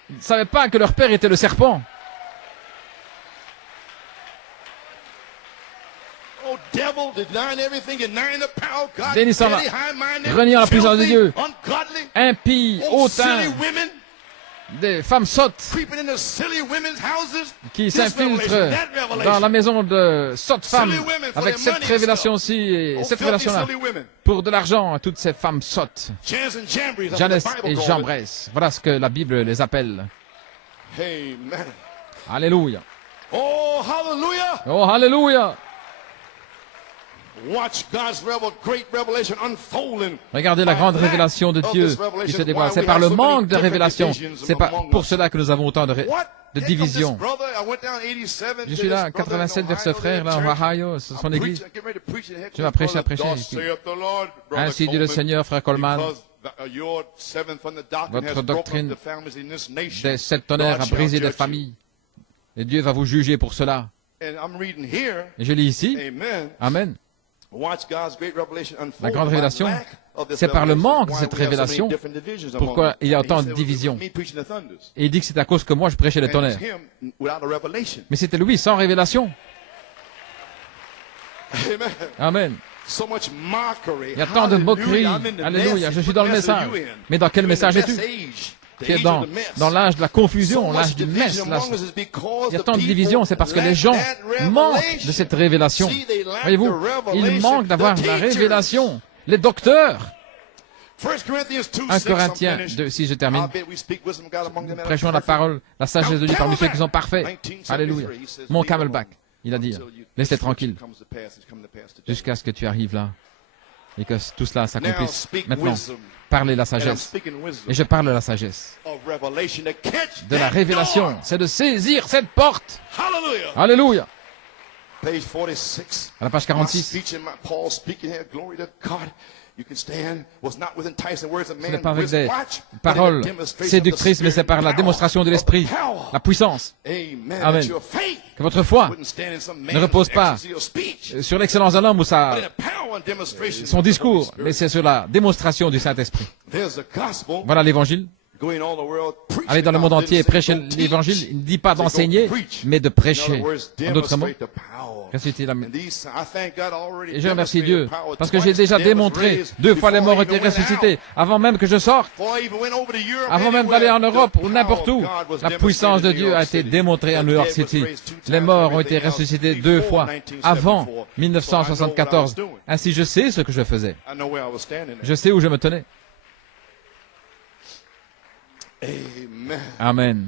ne savaient pas que leur père était le serpent. Dénissant reniant la puissance de Dieu, impie, hautain, des femmes sottes qui s'infiltrent dans la maison de sottes femmes avec cette révélation-ci et cette révélation-là pour de l'argent à toutes ces femmes sottes. Jannes et Jambres, voilà ce que la Bible les appelle. Alléluia. Oh, hallelujah. Oh, alléluia. Regardez la grande révélation de Dieu qui se dévoile. C'est par le manque de révélation. C'est pour cela que nous avons autant de divisions. Je suis là, 87 vers ce frère, là, en Ohio, son église. Je vais prêcher. Ainsi dit le Seigneur, frère Coleman. Votre doctrine des 7 tonnerres a brisé des familles. Et Dieu va vous juger pour cela. Et je lis ici. Amen. La grande révélation, c'est par le manque de cette révélation pourquoi il y a autant de divisions. Et il dit que c'est à cause que moi je prêchais les tonnerres. Mais c'était lui sans révélation. Amen. Il y a tant de moqueries. Alléluia, je suis dans le message. Mais dans quel message es-tu? Qui est dans l'âge de la confusion, l'âge du mess. Il y a tant de divisions, c'est parce que les gens manquent de cette révélation. Voyez-vous, ils manquent d'avoir la révélation. Les docteurs. 1 Corinthiens 2, si je termine. Prêchons la parole, la sagesse de Dieu parmi ceux qui sont parfaits. Alléluia. Mon camelback, il a dit, laissez tranquille jusqu'à ce que tu arrives là et que tout cela s'accomplisse. Maintenant, parlez la sagesse. Et je parle la sagesse. De la révélation. C'est de saisir cette porte. Alléluia. À la page 46. Ce n'est pas avec des paroles séductrices, mais c'est par la démonstration de l'esprit, la puissance. Amen. Que votre foi ne repose pas sur l'excellence d'un homme ou son discours, mais c'est sur la démonstration du Saint-Esprit. Voilà l'évangile. Allez dans le monde entier et prêcher l'évangile. Il ne dit pas d'enseigner, mais de prêcher. En d'autres mots, ressusciter la main. Et je remercie Dieu, parce que j'ai déjà démontré 2 fois les morts ont été ressuscités, avant même que je sorte, avant même d'aller en Europe ou n'importe où. La puissance de Dieu a été démontrée à New York City. Les morts ont été ressuscités 2 fois, avant 1974. Ainsi, je sais ce que je faisais. Je sais où je me tenais. Amen.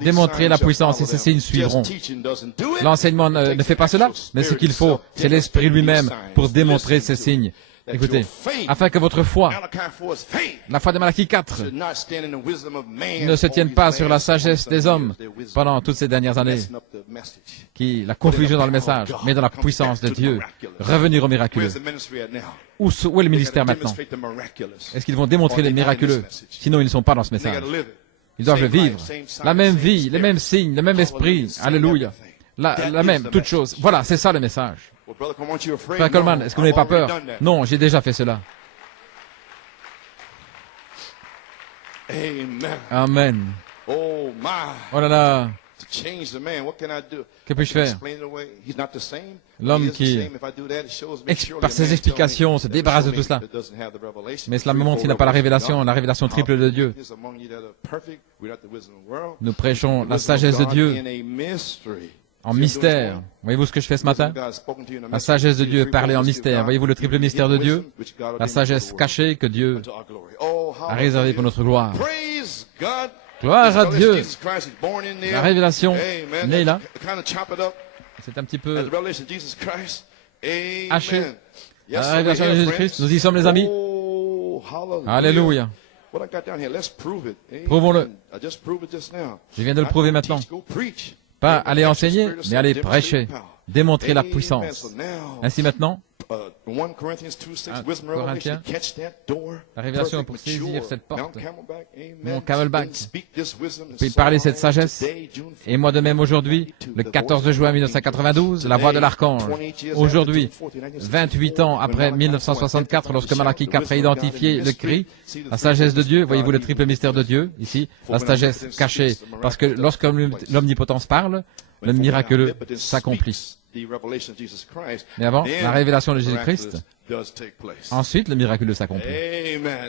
Démontrer la puissance et ces signes suivront. L'enseignement ne fait pas cela, mais ce qu'il faut, c'est l'Esprit lui-même pour démontrer ces signes. Écoutez, afin que votre foi, la foi de Malachie 4, ne se tienne pas sur la sagesse des hommes pendant toutes ces dernières années, la confusion dans le message, mais dans la puissance de Dieu, revenir au miraculeux. Où est le ministère maintenant? Est-ce qu'ils vont démontrer les miraculeux? Sinon, ils ne sont pas dans ce message. Ils doivent le vivre. La même vie, les mêmes signes, le même esprit. Alléluia. La même, toute chose. Voilà, c'est ça le message. Frère Coleman, est-ce que vous n'avez pas peur? Non, j'ai déjà fait cela. Amen. Oh là là. Que puis-je faire? L'homme qui, par ses explications, se débarrasse de tout cela. Mais cela me montre qu'il n'a pas la révélation triple de Dieu. Nous prêchons la sagesse de Dieu en mystère. Voyez-vous ce que je fais ce matin? La sagesse de Dieu parlée en mystère. Voyez-vous le triple mystère de Dieu? La sagesse cachée que Dieu a réservée pour notre gloire. Gloire à Dieu. La révélation née là. C'est un petit peu haché. La révélation de Jésus-Christ. Nous y sommes les amis. Alléluia. Prouvons-le. Je viens de le prouver maintenant. Pas aller enseigner, mais aller prêcher, démontrer la puissance. Ainsi maintenant, 1 Corinthiens, la révélation pour saisir cette porte. Mon Camelback peut parler cette sagesse. Et moi de même aujourd'hui, le 14 juin 1992, la voix de l'archange. Aujourd'hui, 28 ans après 1964, lorsque Malachie 4 a identifié le cri, la sagesse de Dieu, voyez-vous le triple mystère de Dieu, ici, la sagesse cachée. Parce que lorsque l'omnipotence parle, le miraculeux s'accomplit. Mais avant, la révélation de Jésus-Christ, ensuite le miraculeux s'accomplit.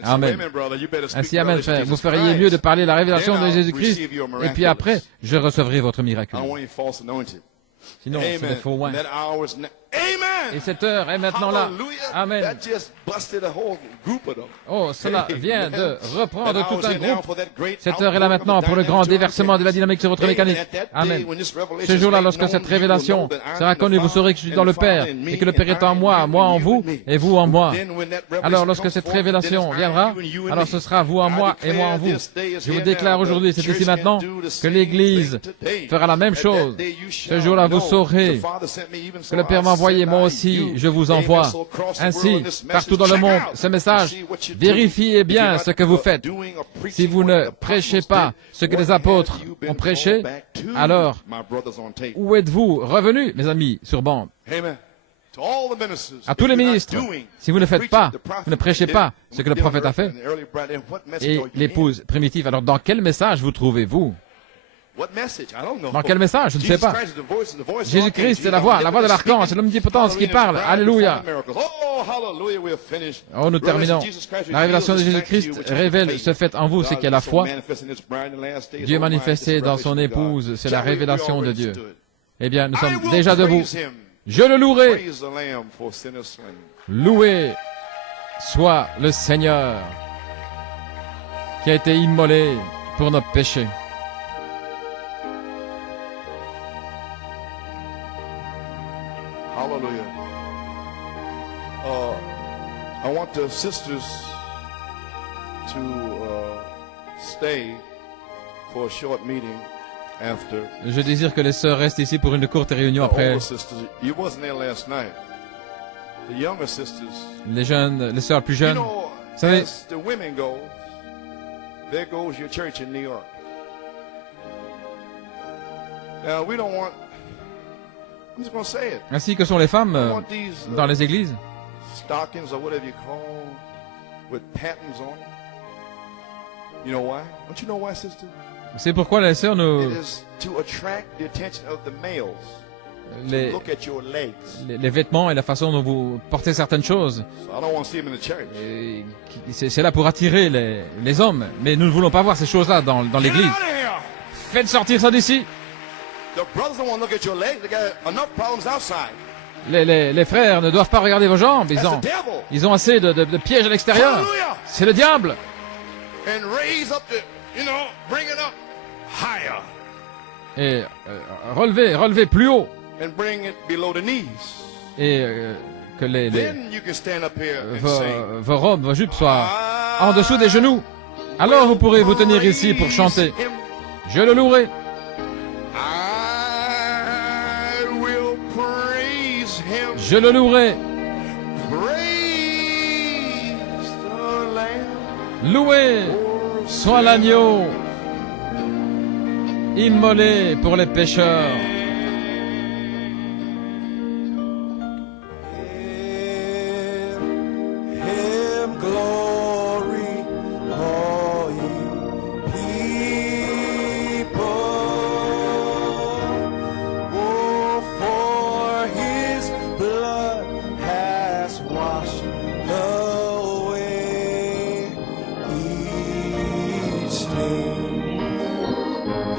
Amen. Ainsi, amen, frère. Vous feriez mieux de parler la révélation de Jésus-Christ, et puis après, je recevrai votre miracle. Sinon, c'est des faux oins. Et cette heure est maintenant là. Amen. Oh, cela vient de reprendre tout un groupe. Cette heure est là maintenant pour le grand déversement de la dynamique sur votre mécanique. Amen. Ce jour-là, lorsque cette révélation sera connue, vous saurez que je suis dans le Père et que le Père est en moi, moi en vous et vous en moi. Alors, lorsque cette révélation viendra, alors ce sera vous en moi et moi en vous. Je vous déclare aujourd'hui, c'est ici maintenant, que l'Église fera la même chose. Ce jour-là, vous saurez que le Père m'a envoyé, moi aussi, je vous envoie. Ainsi, partout dans le monde, ce message, vérifiez bien ce que vous faites. Si vous ne prêchez pas ce que les apôtres ont prêché, alors, où êtes-vous revenus, mes amis, sur bande? À tous les ministres, si vous ne faites pas, vous ne prêchez pas ce que le prophète a fait, et l'épouse primitive, alors dans quel message vous trouvez-vous? Dans quel message? Je ne sais pas. Jésus-Christ, c'est la voix de l'archange, c'est l'omnipotence qui parle. Alléluia. Oh, nous terminons. La révélation de Jésus-Christ révèle ce fait en vous, c'est qu'il y a la foi. Dieu manifesté dans son épouse, c'est la révélation de Dieu. Eh bien, nous sommes déjà debout. Je le louerai. Loué soit le Seigneur qui a été immolé pour nos péchés. Hallelujah. I want the sisters to stay for a short meeting after. Je désire que les sœurs restent ici pour une courte réunion après. You wasn't there last night. The younger sisters. Les sœurs plus jeunes. Vous savez, as the women go, there goes your church in New York. Now we don't want. I'm just gonna say it. Ainsi que sont les femmes dans les églises. Stockings or whatever you call, with patterns on them. You know why? Don't you know why, sister? C'est pourquoi les sœurs nous. It is to attract the attention of the males. Les, to look at your legs. Les vêtements et la façon dont vous portez certaines choses. So I don't want to see them in the church. C'est là pour attirer les hommes, mais nous ne voulons pas voir ces choses-là dans l'église. Faites sortir ça d'ici. Les frères ne doivent pas regarder vos jambes. Ils ont assez de pièges à l'extérieur. C'est le diable. Et relevez plus haut. Et que vos robes, vos jupes soient en dessous des genoux. Alors vous pourrez vous tenir ici pour chanter. Je le louerai. Je le louerai. Loué soit l'agneau immolé pour les pécheurs.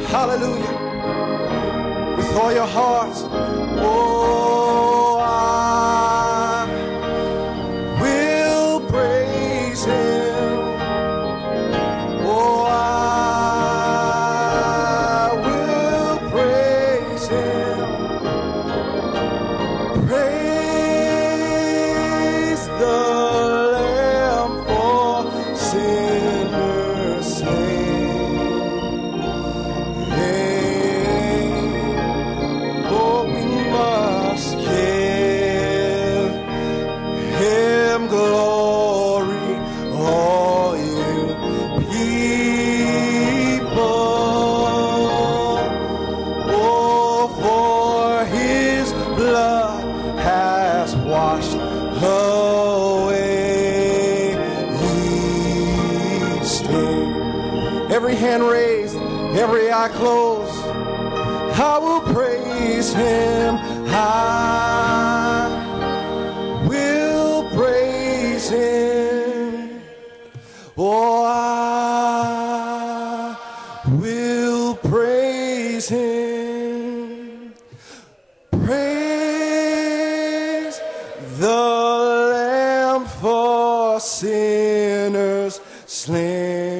Hallelujah. With all your hearts. Oh, I will praise him. Oh, I will praise him. Praise the Lamb for sinners slain. Every hand raised, every eye closed, I will praise him. I will praise him. Oh, I will praise him. Praise the Lamb for sinners slain.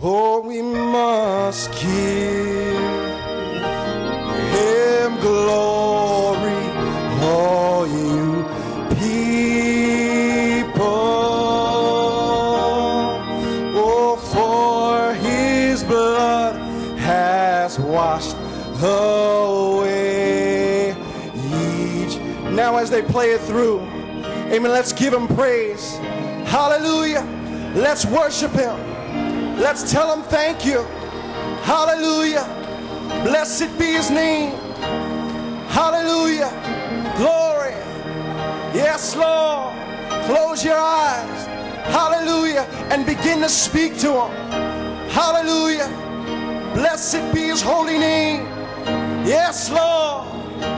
Oh, we must give him glory, all you people. Oh, for his blood has washed away each. Now as they play it through, amen, let's give him praise. Hallelujah. Let's worship him. Let's tell him thank you. Hallelujah. Blessed be his name. Hallelujah. Glory. Yes, Lord. Close your eyes. Hallelujah. And begin to speak to him. Hallelujah. Blessed be his holy name. Yes, Lord.